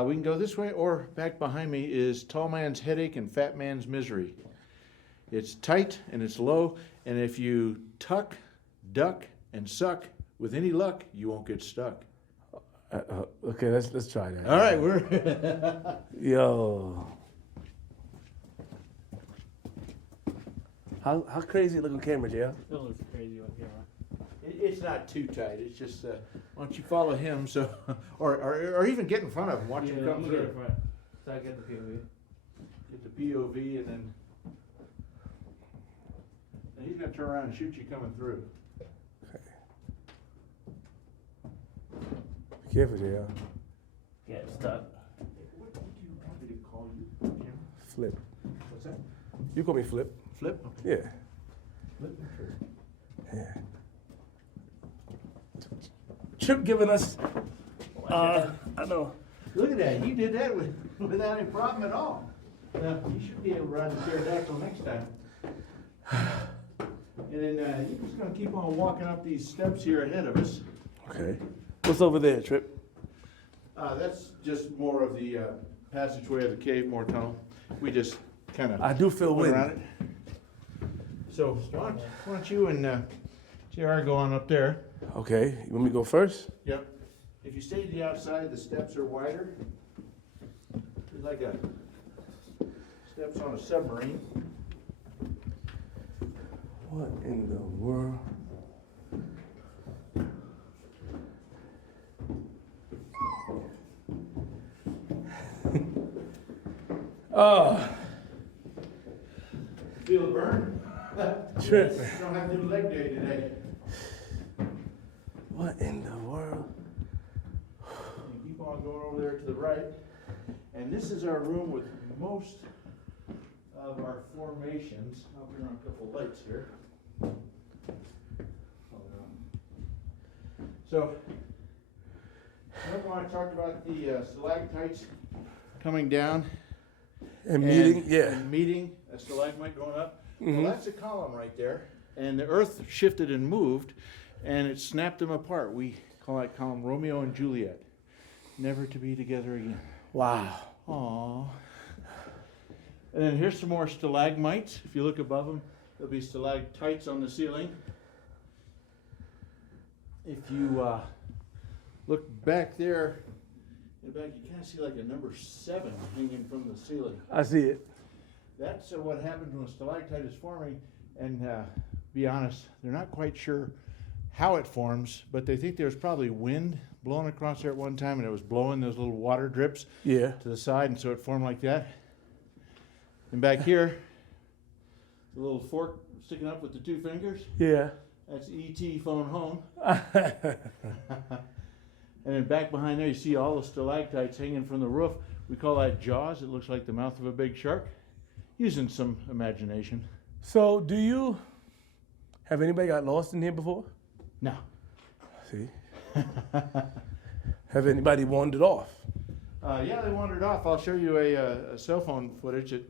we can go this way, or back behind me is Tall Man's Headache and Fat Man's Misery. It's tight and it's low, and if you tuck, duck, and suck, with any luck, you won't get stuck. Okay, let's try that. All right, we're Yo. How crazy looking camera, Jay? It looks crazy on camera. It's not too tight. It's just why don't you follow him, so or even get in front of him, watch him come through. So I get the POV. Get the POV, and then he's gonna turn around and shoot you coming through. Be careful, Jay. Get stuck. What do you want me to call you, Jim? Flip. What's that? You call me Flip. Flip? Yeah. Flip? Yeah. Trip giving us. I know. Look at that. You did that without any problem at all. Now, you should be able to ride the pterodactyl next time. And then you're just going to keep on walking up these steps here ahead of us. Okay. What's over there, Trip? That's just more of the passageway of the cave, more tunnel. We just kind of I do feel went wind. around it. So why don't you and JR go on up there? Okay. You want me to go first? Yep. If you stay to the outside, the steps are wider. It's like steps on a submarine. What in the world? Oh, Feel the burn? Trip. Yes, don't have to do leg day today. What in the world? And keep on going over there to the right. And this is our room with most of our formations. I'll bring on a couple lights here. So, remember when I talked about the stalactites coming down? And meeting? Yeah. And meeting, a stalagmite going up? Mhm. Well, that's a column right there. And the earth shifted and moved, and it snapped them apart. We call that column Romeo and Juliet. Never to be together again. Wow. Aww. And then here's some more stalagmites. If you look above them, there'll be stalactites on the ceiling. If you look back there, in the back, you kind of see like a number 7 hanging from the ceiling. I see it. That's what happens when a stalactite is forming. And be honest, they're not quite sure how it forms, but they think there's probably wind blowing across there at one time, and it was blowing those little water drips Yeah. to the side, and so it formed like that. And back here, the little fork sticking up with the 2 fingers, Yeah. that's E.T. phone home. And then back behind there, you see all the stalactites hanging from the roof. We call that jaws. It looks like the mouth of a big shark. Using some imagination. So, have anybody got lost in here before? No. See? Have anybody wandered off? Yeah, they wandered off. I'll show you a cell phone footage if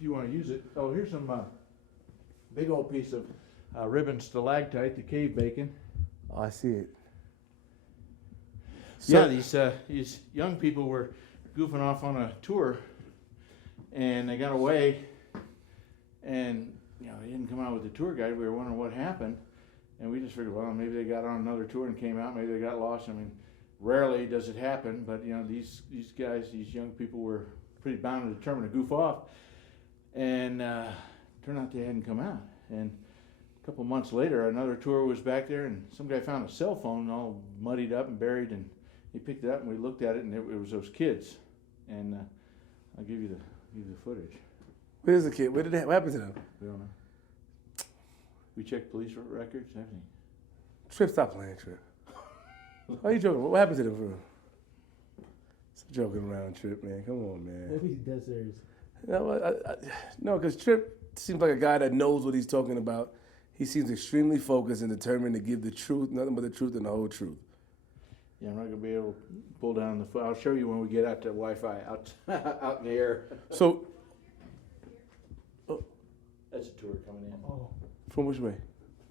you want to use it. Oh, here's some big old piece of ribbon stalactite, the cave bacon. Oh, I see it. Yeah, these young people were goofing off on a tour, and they got away, and they didn't come out with the tour guide. We were wondering what happened, and we just figured, well, maybe they got on another tour and came out. Maybe they got lost. I mean, rarely does it happen, but these guys, these young people were pretty bound and determined to goof off, and turned out they hadn't come out. And a couple months later, another tour was back there, and some guy found a cell phone all muddied up and buried, and he picked it up, and we looked at it, and it was those kids. And I'll give you the footage. Where's the kid? What happened to them? We don't know. We checked police records, everything. Trip, stop playing, Trip. Why are you joking? What happened to them, bro? Stop joking around, Trip, man. Come on, man. He's dead serious. No, because Trip seems like a guy that knows what he's talking about. He seems extremely focused and determined to give the truth, nothing but the truth and the whole truth. Yeah, I'm not gonna be able to pull down the foot. I'll show you when we get out to Wi-Fi out in the air. So, That's a tour coming in. Oh. from which way?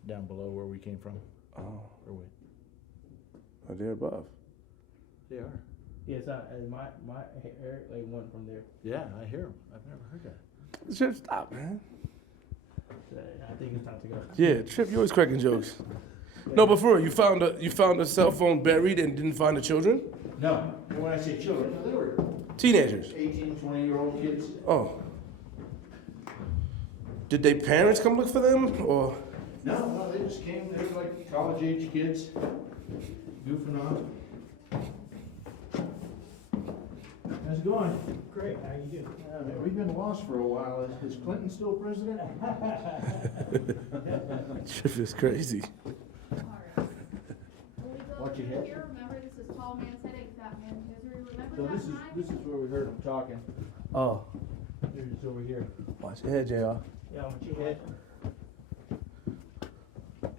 Down below where we came from. Oh, Or wait. they're above. They are. Yeah, it's not, my hair like went from there. Yeah, I hear them. I've never heard that. Trip, stop, man. So I think it's time to go. Yeah, Trip, you always cracking jokes. No, but for real, you found a cell phone buried and didn't find the children? No, and when I say children, they were Teenagers. 18, 20-year-old kids. Oh. Did their parents come look for them, or? No, they just came. They were like college-age kids, goofing on. How's it going? Great, how you doing? Yeah, man, we've been lost for a while. Is Clinton still president? Trip is crazy. Watch your head. Here, remember, this is tall man's headache, fat man's misery. Remember So that this is where we heard him talking. Oh. It's over here. Watch your head, JR. Yeah, I want your head. All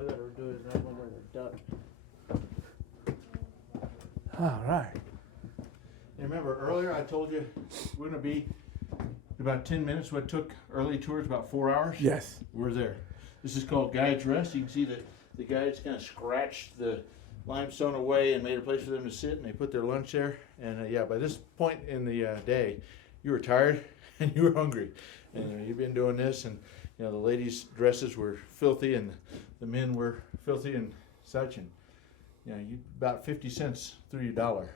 I gotta do is right one where the duck. All right. And remember earlier I told you we're gonna be about 10 minutes. What took early tours about 4 hours? Yes. We're there. This is called Guide's Rest. You can see that the guides kind of scratched the limestone away and made a place for them to sit, and they put their lunch there. And yeah, by this point in the day, you were tired and you were hungry, and you've been doing this, and you know the ladies' dresses were filthy and the men were filthy and such, and you know you about 50 cents through your dollar.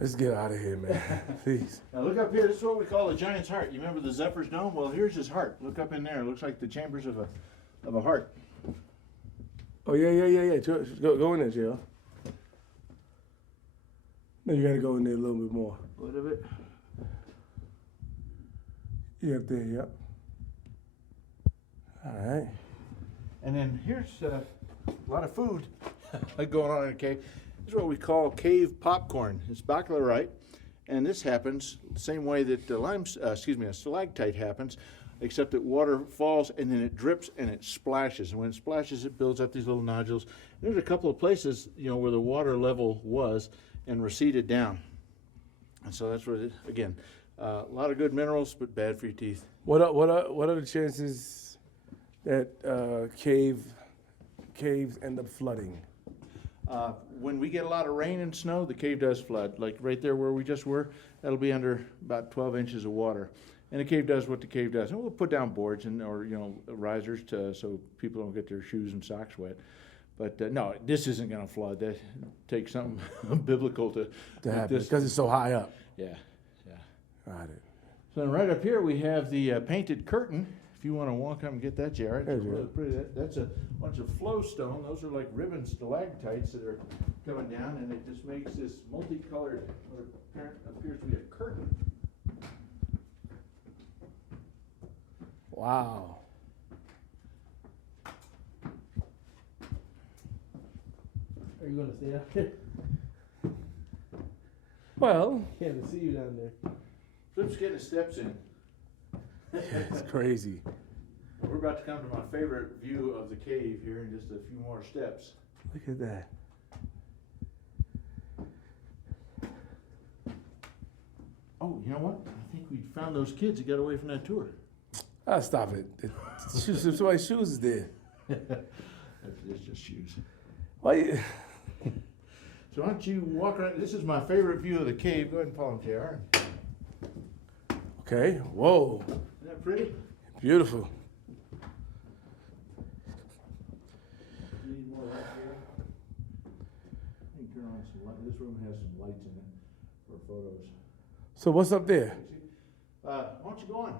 Let's get out of here, man. Please. Now look up here. This is what we call a giant's heart. You remember the Zephyr's dome? Well, here's his heart. Look up in there. It looks like the chambers of a heart. Oh, yeah. Go in there, JR. No, you gotta go in there a little bit more. A little bit. You up there, yep. All right. And then here's a lot of food going on in a cave. This is what we call cave popcorn. It's baccalaureate, and this happens the same way that a stalactite happens, except that water falls and then it drips and it splashes. And when it splashes, it builds up these little nodules. There's a couple of places, you know, where the water level was and receded down. And so that's where, again, a lot of good minerals, but bad for your teeth. What are the chances that caves end up flooding? When we get a lot of rain and snow, the cave does flood. Like right there where we just were, that'll be under about 12 inches of water. And the cave does what the cave does. And we'll put down boards or risers so people don't get their shoes and socks wet. But no, this isn't going to flood. That takes something biblical to happen because it's so high up. Yeah. Got it. So then right up here we have the painted curtain. If you want to walk up and get that, Jared. Hey, It's Jared. really pretty. That's a bunch of flow stone. Those are like ribbon stalactites that are coming down, and it just makes this multicolored, or appears to be a curtain. Wow. Are you gonna stay out there? Well, Can't see you down there. Flip's getting his steps in. it's crazy. We're about to come to my favorite view of the cave here in just a few more steps. Look at that. Oh, you know what? I think we found those kids that got away from that tour. Ah, stop it. Somebody's shoes is there. It's just shoes. Why? You, So why don't you walk around? This is my favorite view of the cave. Go ahead and follow him, JR. okay. Whoa. Isn't that pretty? Beautiful. You need more light here. I can turn on some light. This room has some lights in it for photos. So what's up there? Why don't you go on?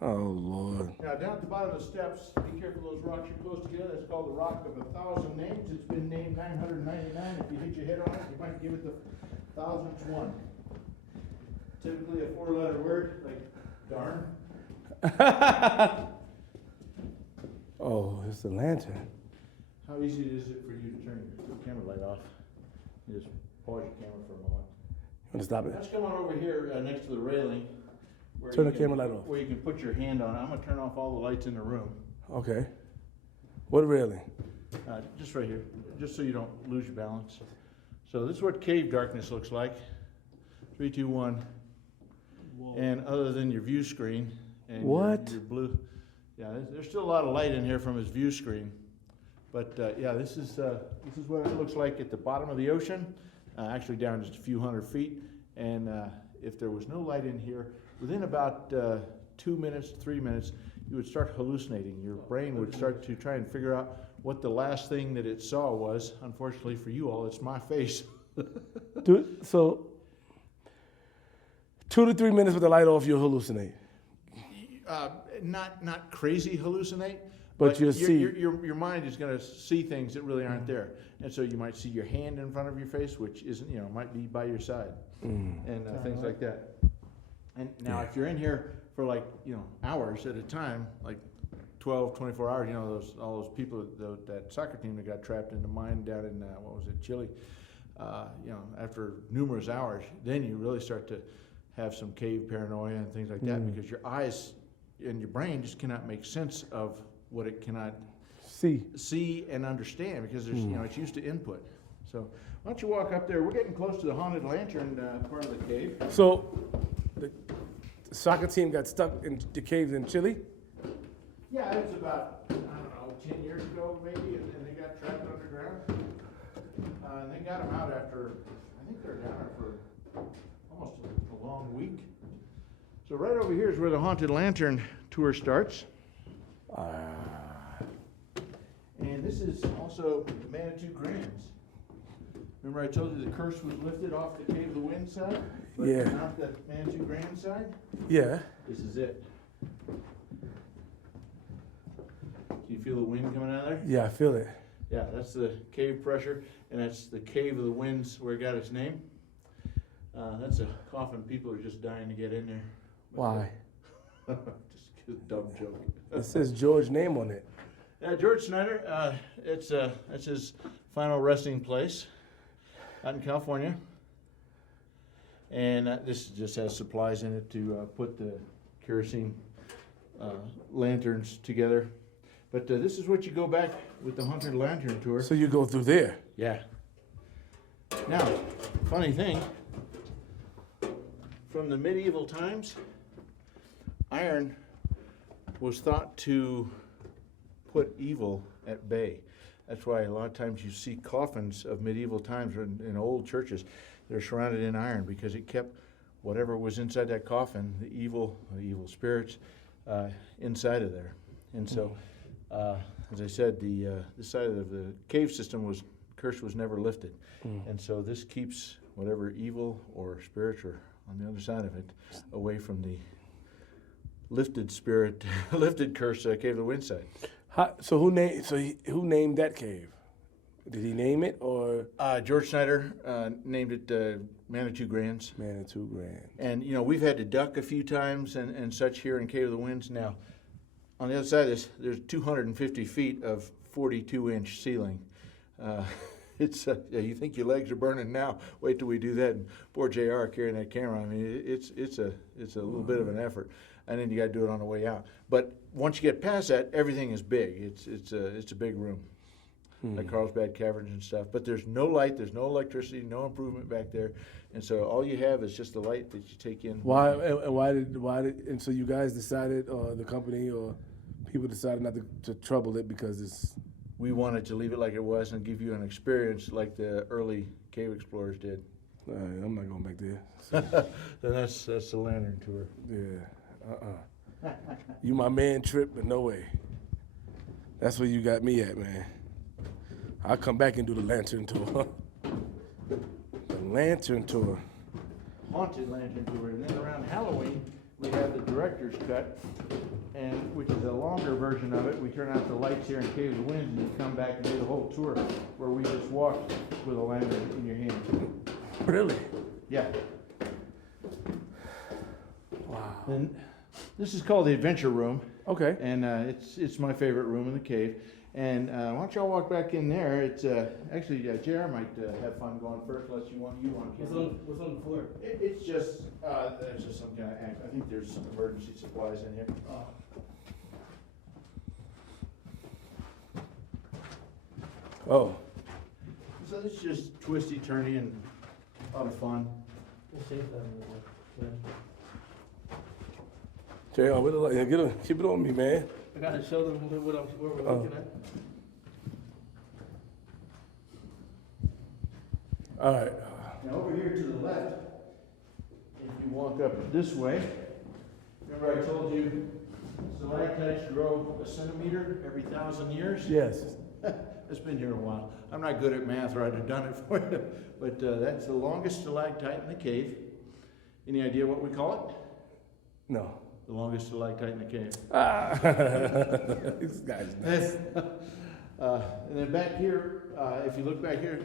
Oh Lord. Now down at the bottom of the steps, be careful those rocks are close together. That's called the Rock of 1,000 Names. It's been named 999. If you hit your head on it, you might give it the 1000th one. typically a 4-letter word, like darn. Oh, it's a lantern. How easy is it for you to turn your camera light off? You just pause your camera for a moment. You want to stop it? Let's come on over here next to the railing. Where Turn you the can- camera light off. Where you can put your hand on it. I'm gonna turn off all the lights in the room. Okay. What railing? Just right here, just so you don't lose your balance. So this is what cave darkness looks like. 3, 2, 1. And other than your view screen and What? your blue, yeah, there's still a lot of light in here from his view screen. But yeah, this is what it looks like at the bottom of the ocean, actually down just a few hundred feet. And if there was no light in here, within about 2 minutes, 3 minutes, you would start hallucinating. Your brain would start to try and figure out what the last thing that it saw was. Unfortunately for you all, it's my face. Dude, so 2 to 3 minutes with the light off, you'll hallucinate. Not crazy hallucinate, But you'll see. your mind is going to see things that really aren't there, and so you might see your hand in front of your face, which isn't, might be by your side, and things like that. And now, if you're in here for like hours at a time, like 12, 24 hours, all those people, that soccer team that got trapped in the mine down in Chile, after numerous hours, then you really start to have some cave paranoia and things like that, because your eyes and your brain just cannot make sense of what it cannot see and understand, because there's it's used to input. So why don't you walk up there? We're getting close to the haunted lantern part of the cave. So the soccer team got stuck in the caves in Chile? Yeah, it was about, I don't know, 10 years ago maybe, and they got trapped underground. And they got them out after, I think they were down there for almost a long week. So right over here is where the haunted lantern tour starts. And this is also the Manitou Grands. Remember I told you the curse was lifted off the Cave of the Wind side? But Yeah. not the Manitou Grand side? Yeah. This is it. Do you feel the wind coming out of there? Yeah, I feel it. Yeah, that's the cave pressure, and that's the Cave of the Winds where it got its name. That's a coffin people are just dying to get in there. Why? Just a dumb joke. It says George's name on it. George Snyder, that's his final resting place out in California. And this just has supplies in it to put the kerosene lanterns together. But this is what you go back with the Haunted Lantern Tour. So you go through there. Yeah. Now, funny thing, from the medieval times, iron was thought to put evil at bay. That's why a lot of times you see coffins of medieval times in old churches. They're surrounded in iron because it kept whatever was inside that coffin, the evil spirits, inside of there. And so, as I said, this side of the cave system curse was never lifted. And so this keeps whatever evil or spirits are on the other side of it away from the lifted spirit, lifted curse Cave of the Wind side. So who named that cave? Did he name it or? George Snyder named it Manitou Grands. Manitou Grands. And we've had to duck a few times and such here in Cave of the Winds. Now, on the other side of this, there's 250 feet of 42-inch ceiling. It's you think your legs are burning now? Wait till we do that. And poor JR carrying that camera. I mean, it's a little bit of an effort, and then you got to do it on the way out. But once you get past that, everything is big. It's a big room, like Carlsbad Caverns and stuff. But there's no light, there's no electricity, no improvement back there, and so all you have is just the light that you take in. Why and so you guys decided, or the company or people decided not to trouble it because it's. We wanted to leave it like it was and give you an experience like the early cave explorers did. All right, I'm not going back there. So, Then that's the lantern tour. yeah, You my man, Trip, but no way. That's where you got me at, man. I'll come back and do the lantern tour. The lantern tour. Haunted lantern tour. And then around Halloween, we have the director's cut, and which is a longer version of it. We turn out the lights here in Cave of the Winds, and you come back and do the whole tour where we just walk with a lantern in your hand. Really? Yeah. And this is called the Adventure Room, Okay. and it's my favorite room in the cave. And why don't y'all walk back in there? It's actually JR might have fun going first, unless you want. What's on the floor? It's just there's just some kind of act. I think there's some emergency supplies in here. Oh. So it's just twisty, turny, and a lot of fun. We'll save that one. JR, what the light? Keep it on me, man. I gotta show them what we're looking at. All right. Now over here to the left, if you walk up this way, remember I told you stalactites grow a centimeter every 1,000 years? Yes. It's been here a while. I'm not good at math, or I'd have done it for you. But that's the longest stalactite in the cave. Any idea what we call it? No. The longest stalactite in the cave. This guy's nuts. And then back here, if you look back here,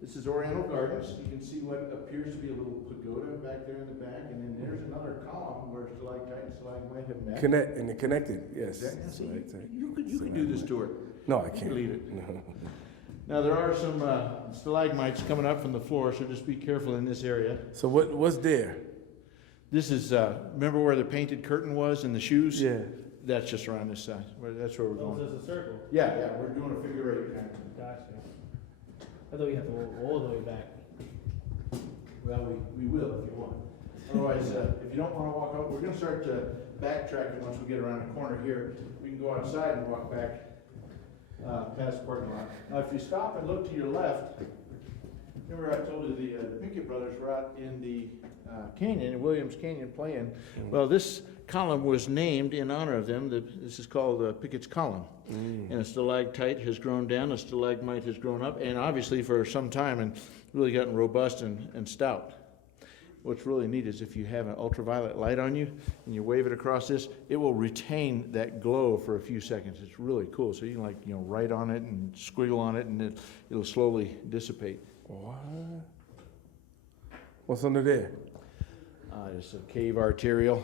this is Oriental Gardens. You can see what appears to be a little pagoda back there in the back, and then there's another column where stalactite and stalagmite have met. And they're connected, yes. See, Stalactite. you could do this tour. No, I can't. Lead it. No. Now there are some stalagmites coming up from the floor, so just be careful in this area. So what's there? This is remember where the painted curtain was and the shoes? Yeah. That's just around this side. That's where we're Oh, going. there's a circle. Yeah, we're doing a figure eight kind of. Gotcha. I thought we had to go all the way back. Well, we will if you want. Otherwise, if you don't want to walk out, we're going to start backtracking once we get around the corner here. We can go outside and walk back past the parking lot. Now, if you stop and look to your left, remember I told you the Pickett brothers were out in the canyon, in Williams Canyon playing. Well, this column was named in honor of them. This is called Pickett's Column. And a stalactite has grown down, a stalagmite has grown up, and obviously for some time and really gotten robust and stout. What's really neat is if you have an ultraviolet light on you and you wave it across this, it will retain that glow for a few seconds. It's really cool. So you can write on it and squiggle on it, and it'll slowly dissipate. What? What's under there? It's a cave arterial.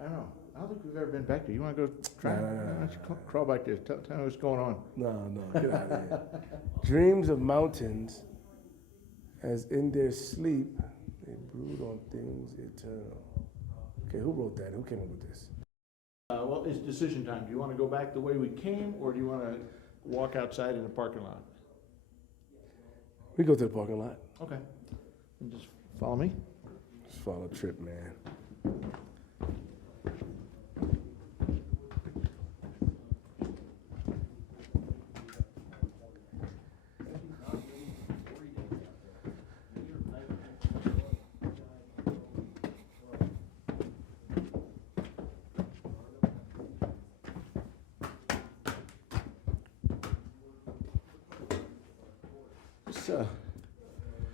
I don't know. I don't think we've ever been back there. You want to go try? Nah. Why don't you crawl back there? Tell me what's going on. No, get out of here. Dreams of mountains, as in their sleep, they brood on things eternal. Okay, who wrote that? Who came up with this? Well, it's decision time. Do you want to go back the way we came, or do you want to walk outside in the parking lot? We go to the parking lot. Okay. And just follow me. Just follow Trip, man.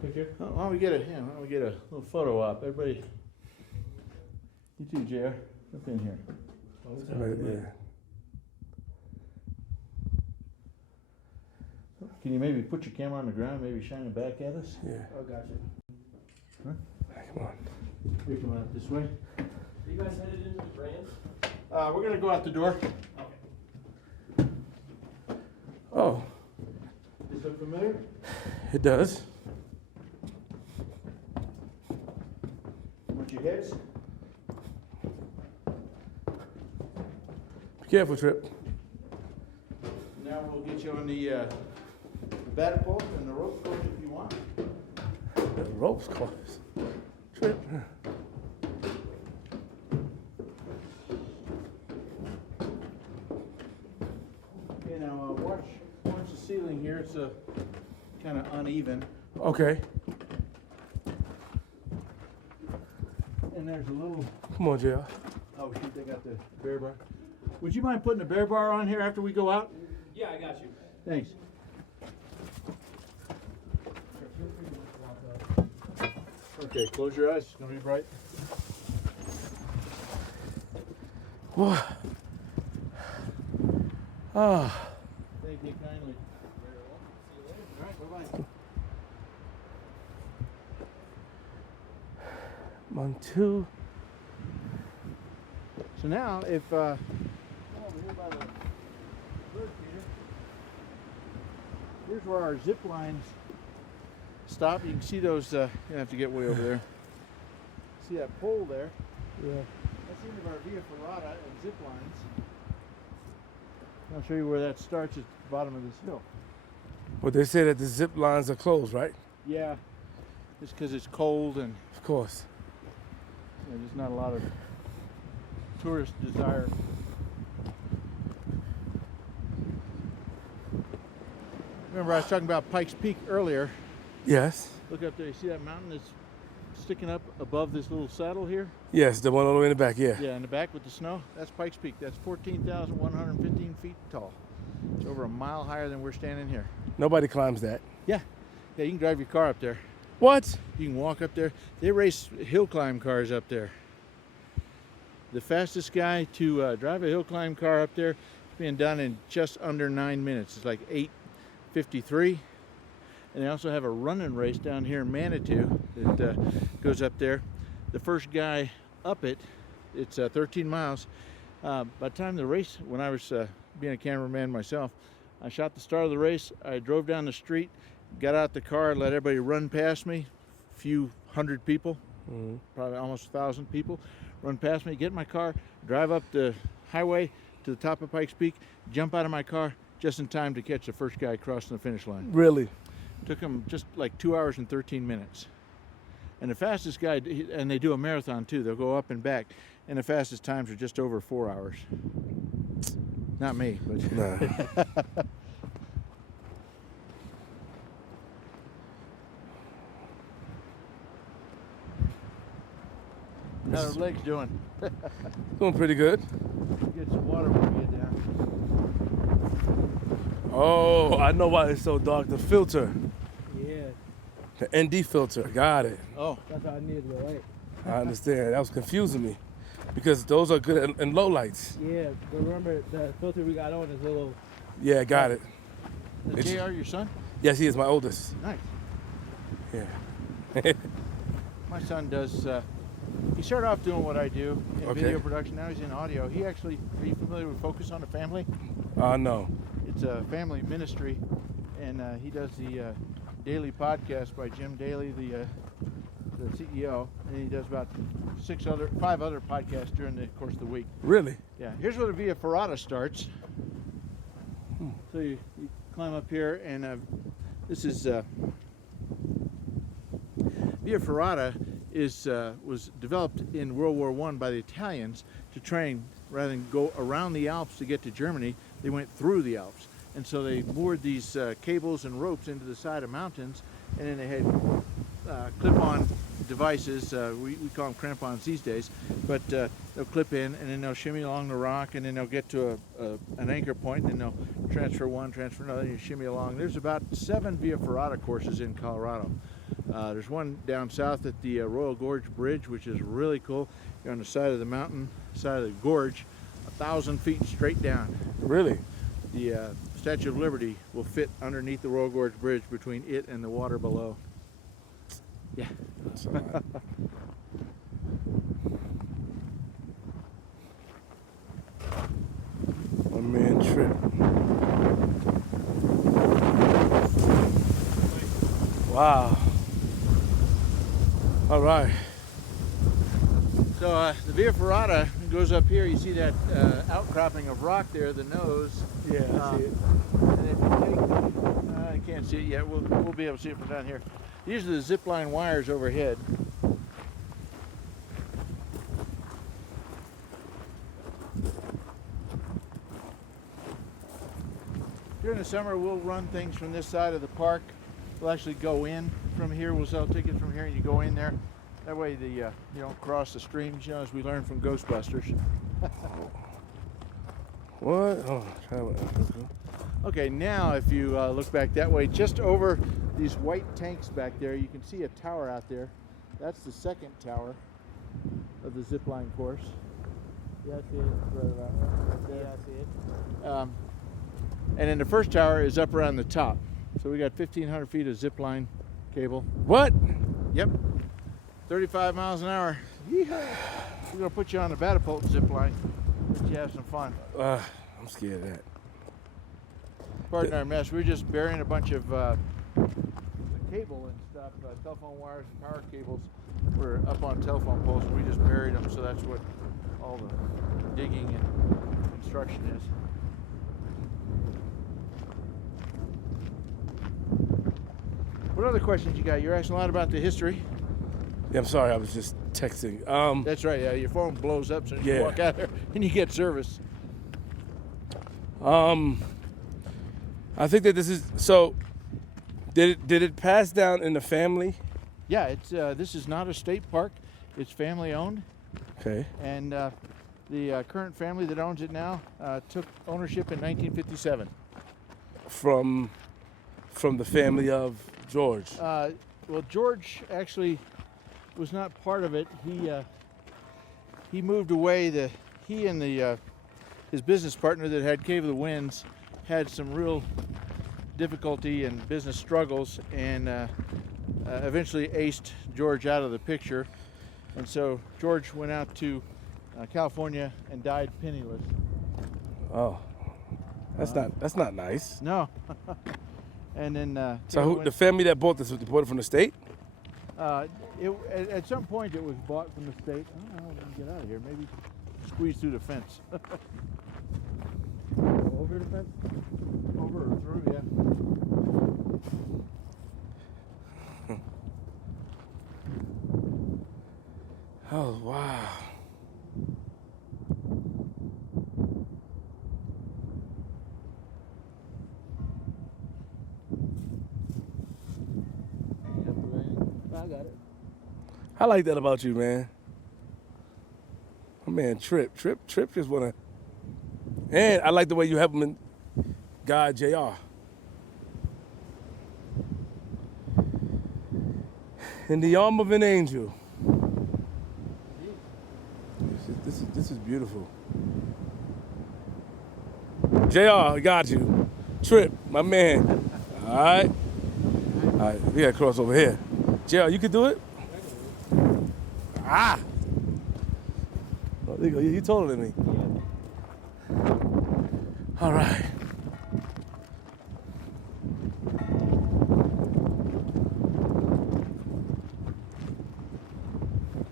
Picture? Why don't we get a little photo op? Everybody, you too, JR. Up in here. Right there. Can you maybe put your camera on the ground, maybe shine it back at us? Yeah. Oh, gotcha. Come on. You're coming out this way. Are you guys headed into the brands? We're gonna go out the door. Oh, Does this look familiar? it does. Want your heads? Be careful, Trip. Now we'll get you on the battle and the rope course if you want. The ropes close. Trip. Okay, now watch the ceiling here. It's kind of uneven, Okay. and there's a little. Come on, JR. Oh shoot, they got the bear bar. Would you mind putting a bear bar on here after we go out? Yeah, I got you. Thanks. Okay, close your eyes. It's gonna be bright. What? Ah. Thank you kindly. All right, bye-bye. Montu So now, if come over here by the bird feeder, here's where our zip lines stop. You can see those. You have to get way over there. See that pole there? Yeah. That's the end of our via ferrata and zip lines. I'll show you where that starts at the bottom of this hill. But they say that the zip lines are closed, right? Yeah, it's because it's cold and Of course. there's not a lot of tourist desire. Remember I was talking about Pikes Peak earlier. Yes. Look up there, you see that mountain that's sticking up above this little saddle here? Yes, the one all the way in the back, yeah. Yeah, in the back with the snow. That's Pikes Peak. That's 14,115 feet tall. It's over a mile higher than we're standing here. Nobody climbs that. Yeah, you can drive your car up there. What? You can walk up there. They race hill climb cars up there. The fastest guy to drive a hill climb car up there is being done in just under 9 minutes. It's like 8:53. And they also have a running race down here in Manitou that goes up there. The first guy up it, it's 13 miles. By the time the race, when I was being a cameraman myself, I shot the start of the race. I drove down the street, got out the car, let everybody run past me. A few hundred people, probably almost 1,000 people, run past me, get in my car, drive up the highway to the top of Pikes Peak, jump out of my car just in time to catch the first guy crossing the finish line. Really? Took them just like 2 hours and 13 minutes. And the fastest guy, and they do a marathon too, they'll go up and back, and the fastest times are just over 4 hours. Not me, but Nah. how are legs doing? Doing pretty good. Get some water when we get down. Oh, I know why it's so dark. The filter. Yeah. The ND filter. Got it. Oh, That's how I needed the light. I understand. That was confusing me. Because those are good in low lights. Yeah, but remember the filter we got on is a little. Yeah, got it. is JR your son? Yes, he is my oldest. Nice. Yeah. My son does, he started off doing what I do in Okay. video production. Now he's in audio. He actually, are you familiar with Focus on the Family? No. It's a family ministry, and he does the daily podcast by Jim Daly, the CEO, and he does about 5 other podcasts during the course of the week. Really? Yeah, here's where the Via Ferrata starts. So you climb up here, and this is Via Ferrata was developed in World War I by the Italians to train. Rather than go around the Alps to get to Germany, they went through the Alps. And so they moored these cables and ropes into the side of mountains, and then they had clip-on devices. We call them crampons these days, but they'll clip in, and then they'll shimmy along the rock, and then they'll get to an anchor point, and then they'll transfer one, transfer another, and you shimmy along. There's about 7 Via Ferrata courses in Colorado. There's one down south at the Royal Gorge Bridge, which is really cool. You're on the side of the mountain, side of the gorge, 1,000 feet straight down. Really? The Statue of Liberty will fit underneath the Royal Gorge Bridge between it and the water below. Yeah. That's all right. One man trip. Wow. All right. So the Via Ferrata goes up here. You see that outcropping of rock there, the nose. Yeah, I see it. And if you take, I can't see it yet. We'll be able to see it from down here. These are the zip line wires overhead. During the summer, we'll run things from this side of the park. We'll actually go in from here. We'll sell tickets from here, and you go in there. That way, you don't cross the streams. You know, as we learned from Ghostbusters. What? Oh, travel. Okay, now if you look back that way, just over these white tanks back there, you can see a tower out there. That's the second tower of the zip line course. Yeah, I see it. Right about right there. Yeah, I see it. And then the first tower is up around the top. So we got 1,500 feet of zip line cable. What? Yep. 35 miles an hour. Yeehaw. we're gonna put you on the catapult zip line. Let you have some fun. I'm scared of that. Pardon our mess. We're just burying a bunch of cable and stuff, telephone wires and power cables. We're up on telephone poles. We just buried them, so that's what all the digging and construction is. What other questions you got? You're asking a lot about the history. Yeah, I'm sorry. I was just texting. That's right. Yeah, your phone blows up as soon as you Yeah. walk out there and you get service. I think that this is so. Did it pass down in the family? Yeah, it's this is not a state park. It's family owned, Okay. and the current family that owns it now took ownership in 1957. From the family of George. Well, George actually was not part of it. He moved away. He and his business partner that had Cave of the Winds had some real difficulty and business struggles, and eventually aced George out of the picture. And so George went out to California and died penniless. Oh, that's not nice. No. And then So the family that bought this, they bought it from the state? at some point it was bought from the state. I don't know how we can get out of here. Maybe squeeze through the fence. Over the fence? Over or through, yeah. Oh, wow. I got it. I like that about you, man. My man, Trip just wanna. And I like the way you have him in God JR. In the arm of an angel. This is beautiful. JR, I got you. Trip, my man. All right. All right, we gotta cross over here. JR, you can do it? Ah! Oh, there you go. You taller than me. All right.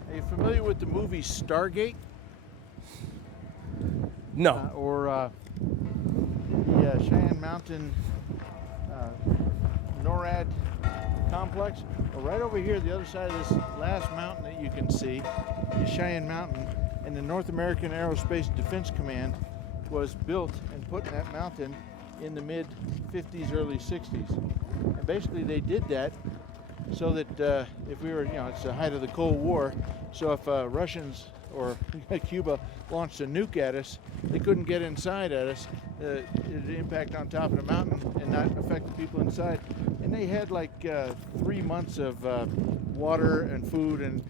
Are you familiar with the movie Stargate? No. Or the Cheyenne Mountain NORAD complex? Well, right over here, the other side of this last mountain that you can see is Cheyenne Mountain, and the North American Aerospace Defense Command was built and put in that mountain in the mid-50s, early 60s. And basically they did that so that if we were, it's the height of the Cold War, so if Russians or Cuba launched a nuke at us, they couldn't get inside at us. It'd impact on top of the mountain and not affect the people inside. And they had like 3 months of water and food and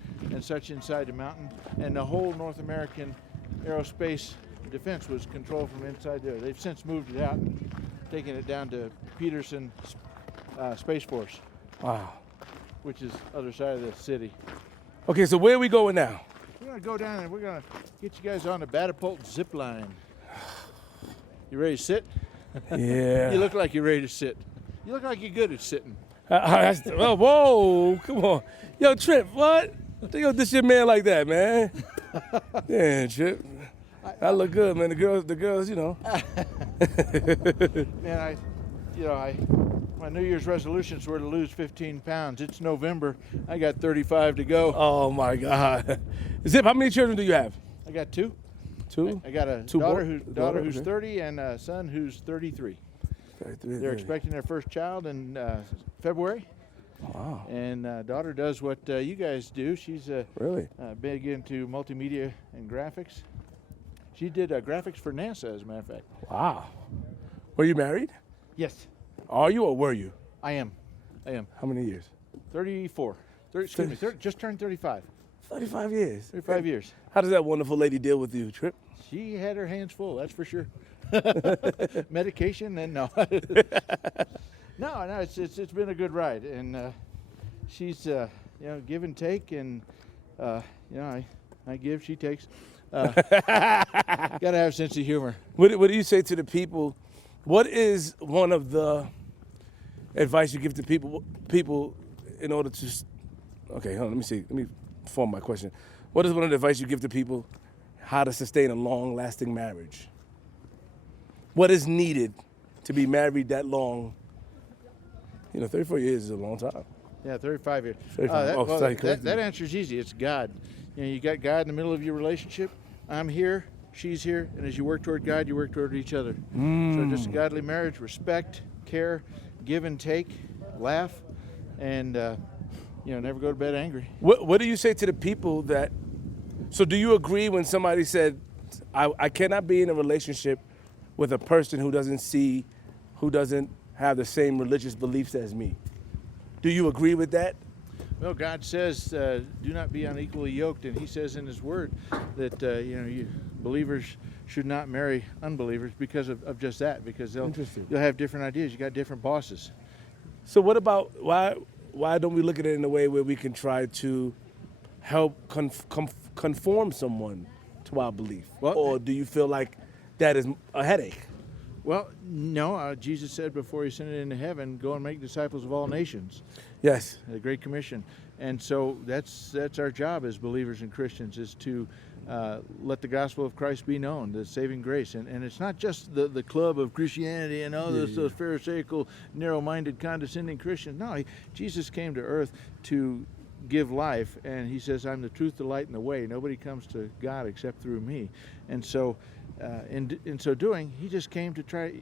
such inside the mountain. And the whole North American aerospace defense was controlled from inside there. They've since moved it out and taken it down to Peterson Space Force. Wow. Which is other side of the city. Okay, so where are we going now? We're gonna go down and we're gonna get you guys on the catapult zip line. You ready to sit? Yeah. You look like you're ready to sit. You look like you're good at sitting. Oh, whoa, come on. Yo, Trip, what? They gonna dish your man like that, man. Yeah, Trip. I look good, man. The girls, Man, my New Year's resolutions were to lose 15 pounds. It's November. I got 35 to go. Oh my God. Zip, how many children do you have? I got two. Two? I got a Two daughter, daughter, who's okay. 30 and a son who's 33. 33, They're expecting their first child in February. Wow. And daughter does what you guys do. She's Really? big into multimedia and graphics. She did graphics for NASA, as a matter of fact. Wow. Were you married? Yes, Are you or were you? I am. How many years? 34. Just turned 35. 35 years. 35 years. How does that wonderful lady deal with you, Trip? She had her hands full, that's for sure. Medication and no. No, it's been a good ride, and she's give and take, and I I give, she takes. Gotta have a sense of humor. What do you say to the people? What is one of the advice you give to people in order to? Okay, hold on. Let me see. Let me form my question. What is one of the advice you give to people how to sustain a long-lasting marriage? What is needed to be married that long? 34 years is a long time. Yeah, 35 years. 35. That answer is easy. It's God. You got God in the middle of your relationship. I'm here, she's here, and as you work toward God, you work toward each other. So just a godly marriage, respect, care, give and take, laugh, and never go to bed angry. What do you say to the people that? So do you agree when somebody said, I cannot be in a relationship with a person who doesn't have the same religious beliefs as me? Do you agree with that? Well, God says, do not be unequally yoked, and he says in his word that, believers should not marry unbelievers because of just that, because they'll have different ideas. You got different bosses. So what about, why don't we look at it in a way where we can try to help conform someone to our belief? Or do you feel like that is a headache? Well, no. Jesus said before he ascended into heaven, go and make disciples of all nations. Yes. The Great Commission. And so that's our job as believers and Christians, is to let the gospel of Christ be known, the saving grace. And it's not just the club of Christianity and all those pharisaical, narrow-minded, condescending Christians. No, Jesus came to earth to give life, and he says, I'm the truth, the light, and the way. Nobody comes to God except through me. And so in so doing, he just came to try.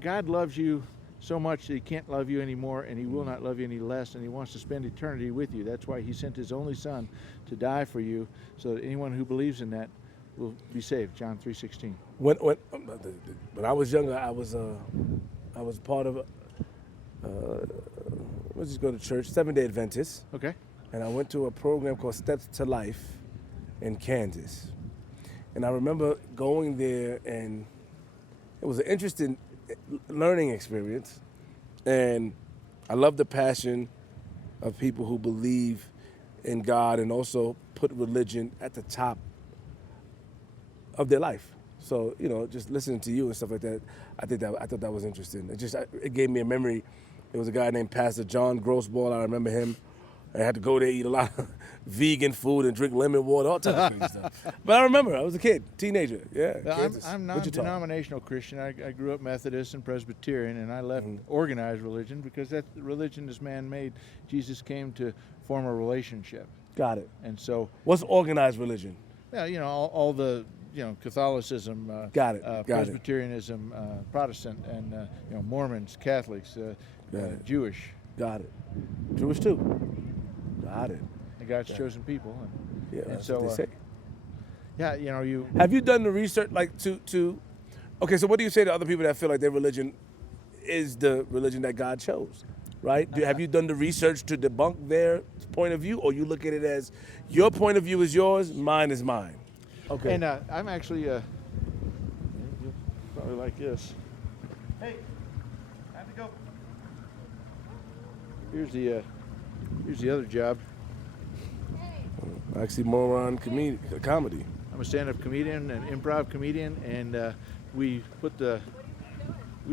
God loves you so much that he can't love you anymore, and he will not love you any less, and he wants to spend eternity with you. That's why he sent his only son to die for you, so that anyone who believes in that will be saved. John 3:16. When I was younger, I was part of let's just go to church, Seventh-day Adventist. Okay. And I went to a program called Steps to Life in Kansas. And I remember going there, and it was an interesting learning experience. And I love the passion of people who believe in God and also put religion at the top of their life. So, just listening to you and stuff like that, I thought that was interesting. It gave me a memory. There was a guy named Pastor John Grossball. I remember him. I had to go there, eat a lot of vegan food and drink lemon water, all types of crazy stuff. But I remember, I was a kid, teenager. Yeah. I'm non-denominational Christian. I grew up Methodist and Presbyterian, and I left organized religion because that religion is man-made. Jesus came to form a relationship. Got it. And so, what's organized religion? Yeah, all the Catholicism, Got it. Presbyterianism, Protestant, and Mormons, Catholics, Jewish. Got it. Jewish too. Got it. And God's chosen people. And and that's so, what they say. Yeah, you. Have you done the research, okay, so what do you say to other people that feel like their religion is the religion that God chose, right? Have you done the research to debunk their point of view, or you look at it as your point of view is yours, mine is mine? Okay. And I'm actually, you'll probably like this. Hey, time to go. Here's the other job. Oxymoron comedy. I'm a stand-up comedian, an improv comedian, and we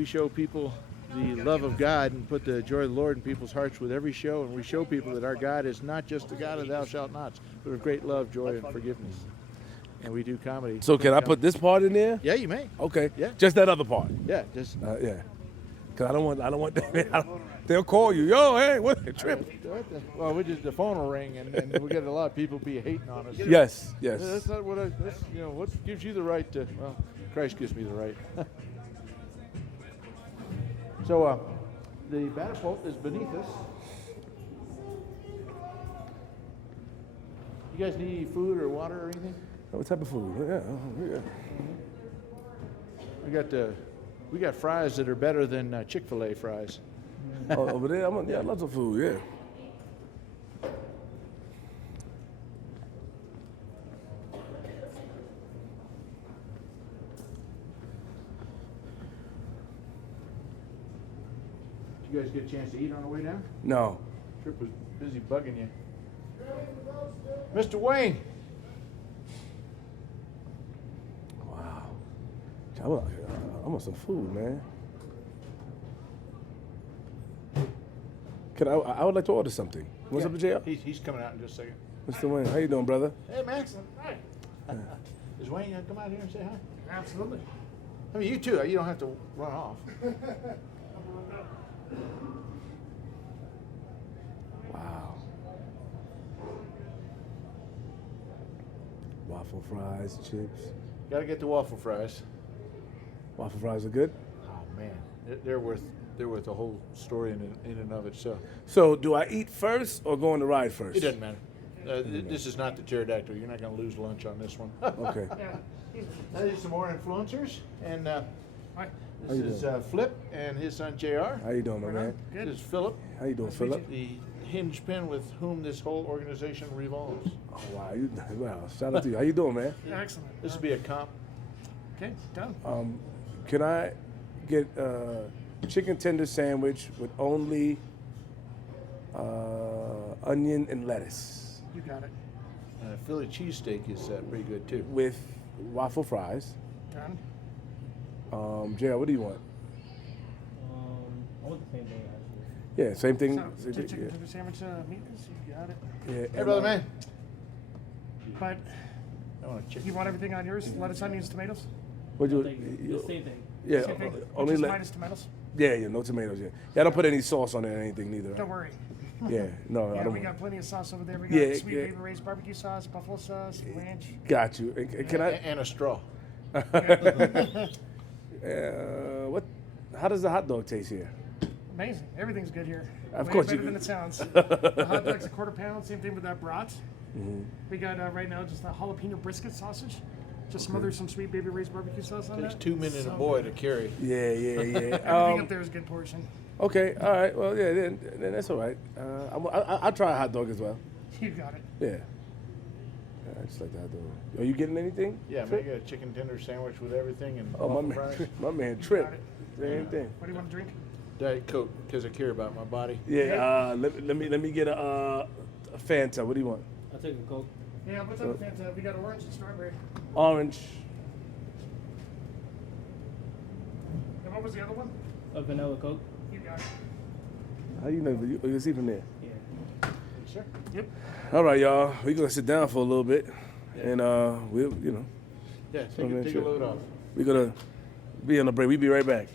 show people the love of God and put the joy of the Lord in people's hearts with every show, and we show people that our God is not just the God of thou shalt nots, but of great love, joy, and forgiveness. And we do comedy. So can I put this part in there? Yeah, you may. Okay. Yeah. Just that other part. Yeah, just. Yeah. Cause I don't want that. They'll call you. Yo, hey, what a trip. Well, the phone will ring, and we get a lot of people be hating on us. Yes. That's not what what gives you the right to? Well, Christ gives me the right. So the batapult is beneath us. You guys need any food or water or anything? What type of food? Yeah. We got fries that are better than Chick-fil-A fries. Over there, lots of food. Yeah. Did you guys get a chance to eat on the way down? No. Trip was busy bugging you. Mr. Wayne, I want some food, man. I would like to order something. What's up, JR? He's coming out in just a second. Mr. Wayne, how you doing, brother? Hey, Max. Hi. Is Wayne gonna come out here and say hi? Absolutely. I mean, you too. You don't have to run off. Wow. Waffle fries, chips. Gotta get the waffle fries. Waffle fries are good. Oh man, they're worth a whole story in and of itself. So, do I eat first or go on the ride first? It doesn't matter. This is not the pterodactyl. You're not going to lose lunch on this one. Okay. There's some more influencers, and Hi. How you this is doing? Flip and his son JR. How you doing, my man? This is Philip, How you doing, Nice to meet Philip? the hinge pin with whom this whole organization revolves. Oh, wow. Wow. Shout out to you. How you doing, man? Excellent. This would be a comp. Okay, done. Can I get a chicken tender sandwich with only onion and lettuce You got it. Philly cheesesteak is pretty good too. with waffle fries? Done. JR, what do you want? I want the same thing actually. Yeah, same thing. So, Same chicken thing, tender sandwich, meatballs. You got it. yeah. Hey, and, brother man. But I want a chicken. you want everything on yours? Lettuce, onions, tomatoes? What you? The same thing. Yeah, Same thing? only Just let. minus tomatoes? Yeah, no tomatoes. Yeah, I don't put any sauce on it or anything neither. Don't worry. Yeah, no, I Yeah, don't. we got plenty of sauce over there. We got Yeah, sweet yeah. baby raised barbecue sauce, buffalo sauce, ranch. Got you. And can I? And a straw. What? How does the hot dog taste here? Amazing. Everything's good here. Of Way course better you- than it sounds. The hot dog's a £1/4. Same thing with that brat. Mm-hmm. We got right now just a jalapeno brisket sausage. Just smother some sweet baby raised barbecue sauce on Takes that. 2 minutes So a boy to good. carry. Yeah. Everything up there is a good portion. Okay. All right. Well, yeah. Then that's all right. I'll try a hot dog as well. You got it. Yeah. I just like the hot dog. Are you getting anything? Yeah, make a chicken tender sandwich with everything and Oh, my waffle man. fries. My man Trip. Got it. Same thing. What do you want to drink? Diet Coke, because I care about my body. Yeah. Let me get a Fanta. What do you want? I'll take a Coke. Yeah, what's up, Fanta? We got orange and strawberry. Orange. And what was the other one? A vanilla Coke. You got it. How you know? You see from there. Yeah. Sure. Yep. All right, y'all. We're gonna sit down for a little bit, and we'll Yeah, Oh, man, take a sure. load off. we're gonna be on a break. We'll be right back.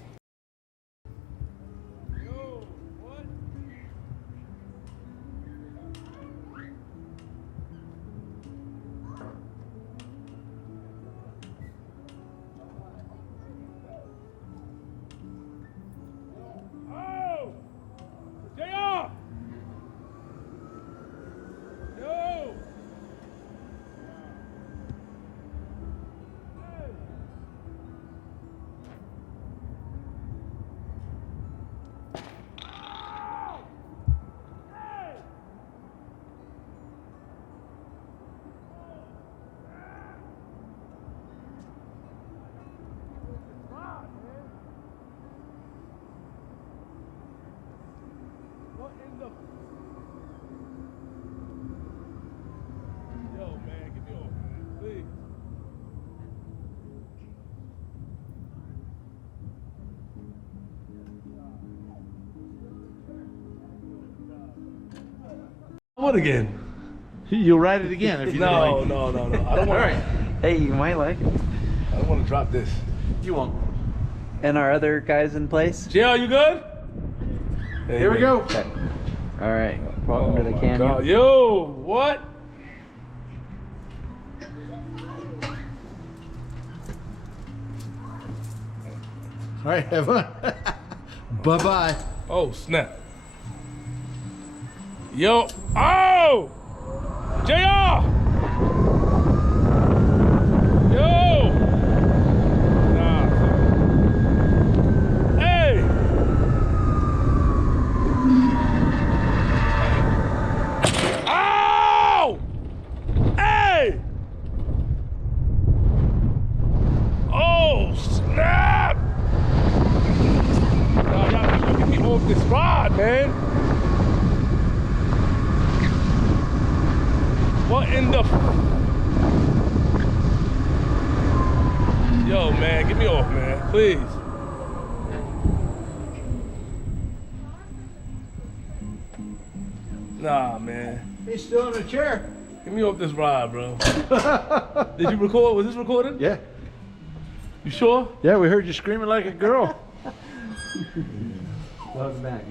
What again? You'll write it again if you No. I don't want. Hey, you might like it. I don't want to drop this. You won't. And our other guys in place? JR, you good? Here we go. Okay. All right. Welcome to the my canyon. God. Yo, what? All right, have fun. Bye-bye. Oh, snap. Yo. Oh! JR! Yo! Nah. Hey! Ow! Hey! Oh, snap! Nah, y'all gotta get me off this rod, man. What in the? Yo, man. man. Get me off, man. Please. Nah, man. He's still in the chair. Get me off this ride, bro. Did you record? Was this recorded? Yeah. You sure? Yeah, we heard you screaming like a girl. Welcome back.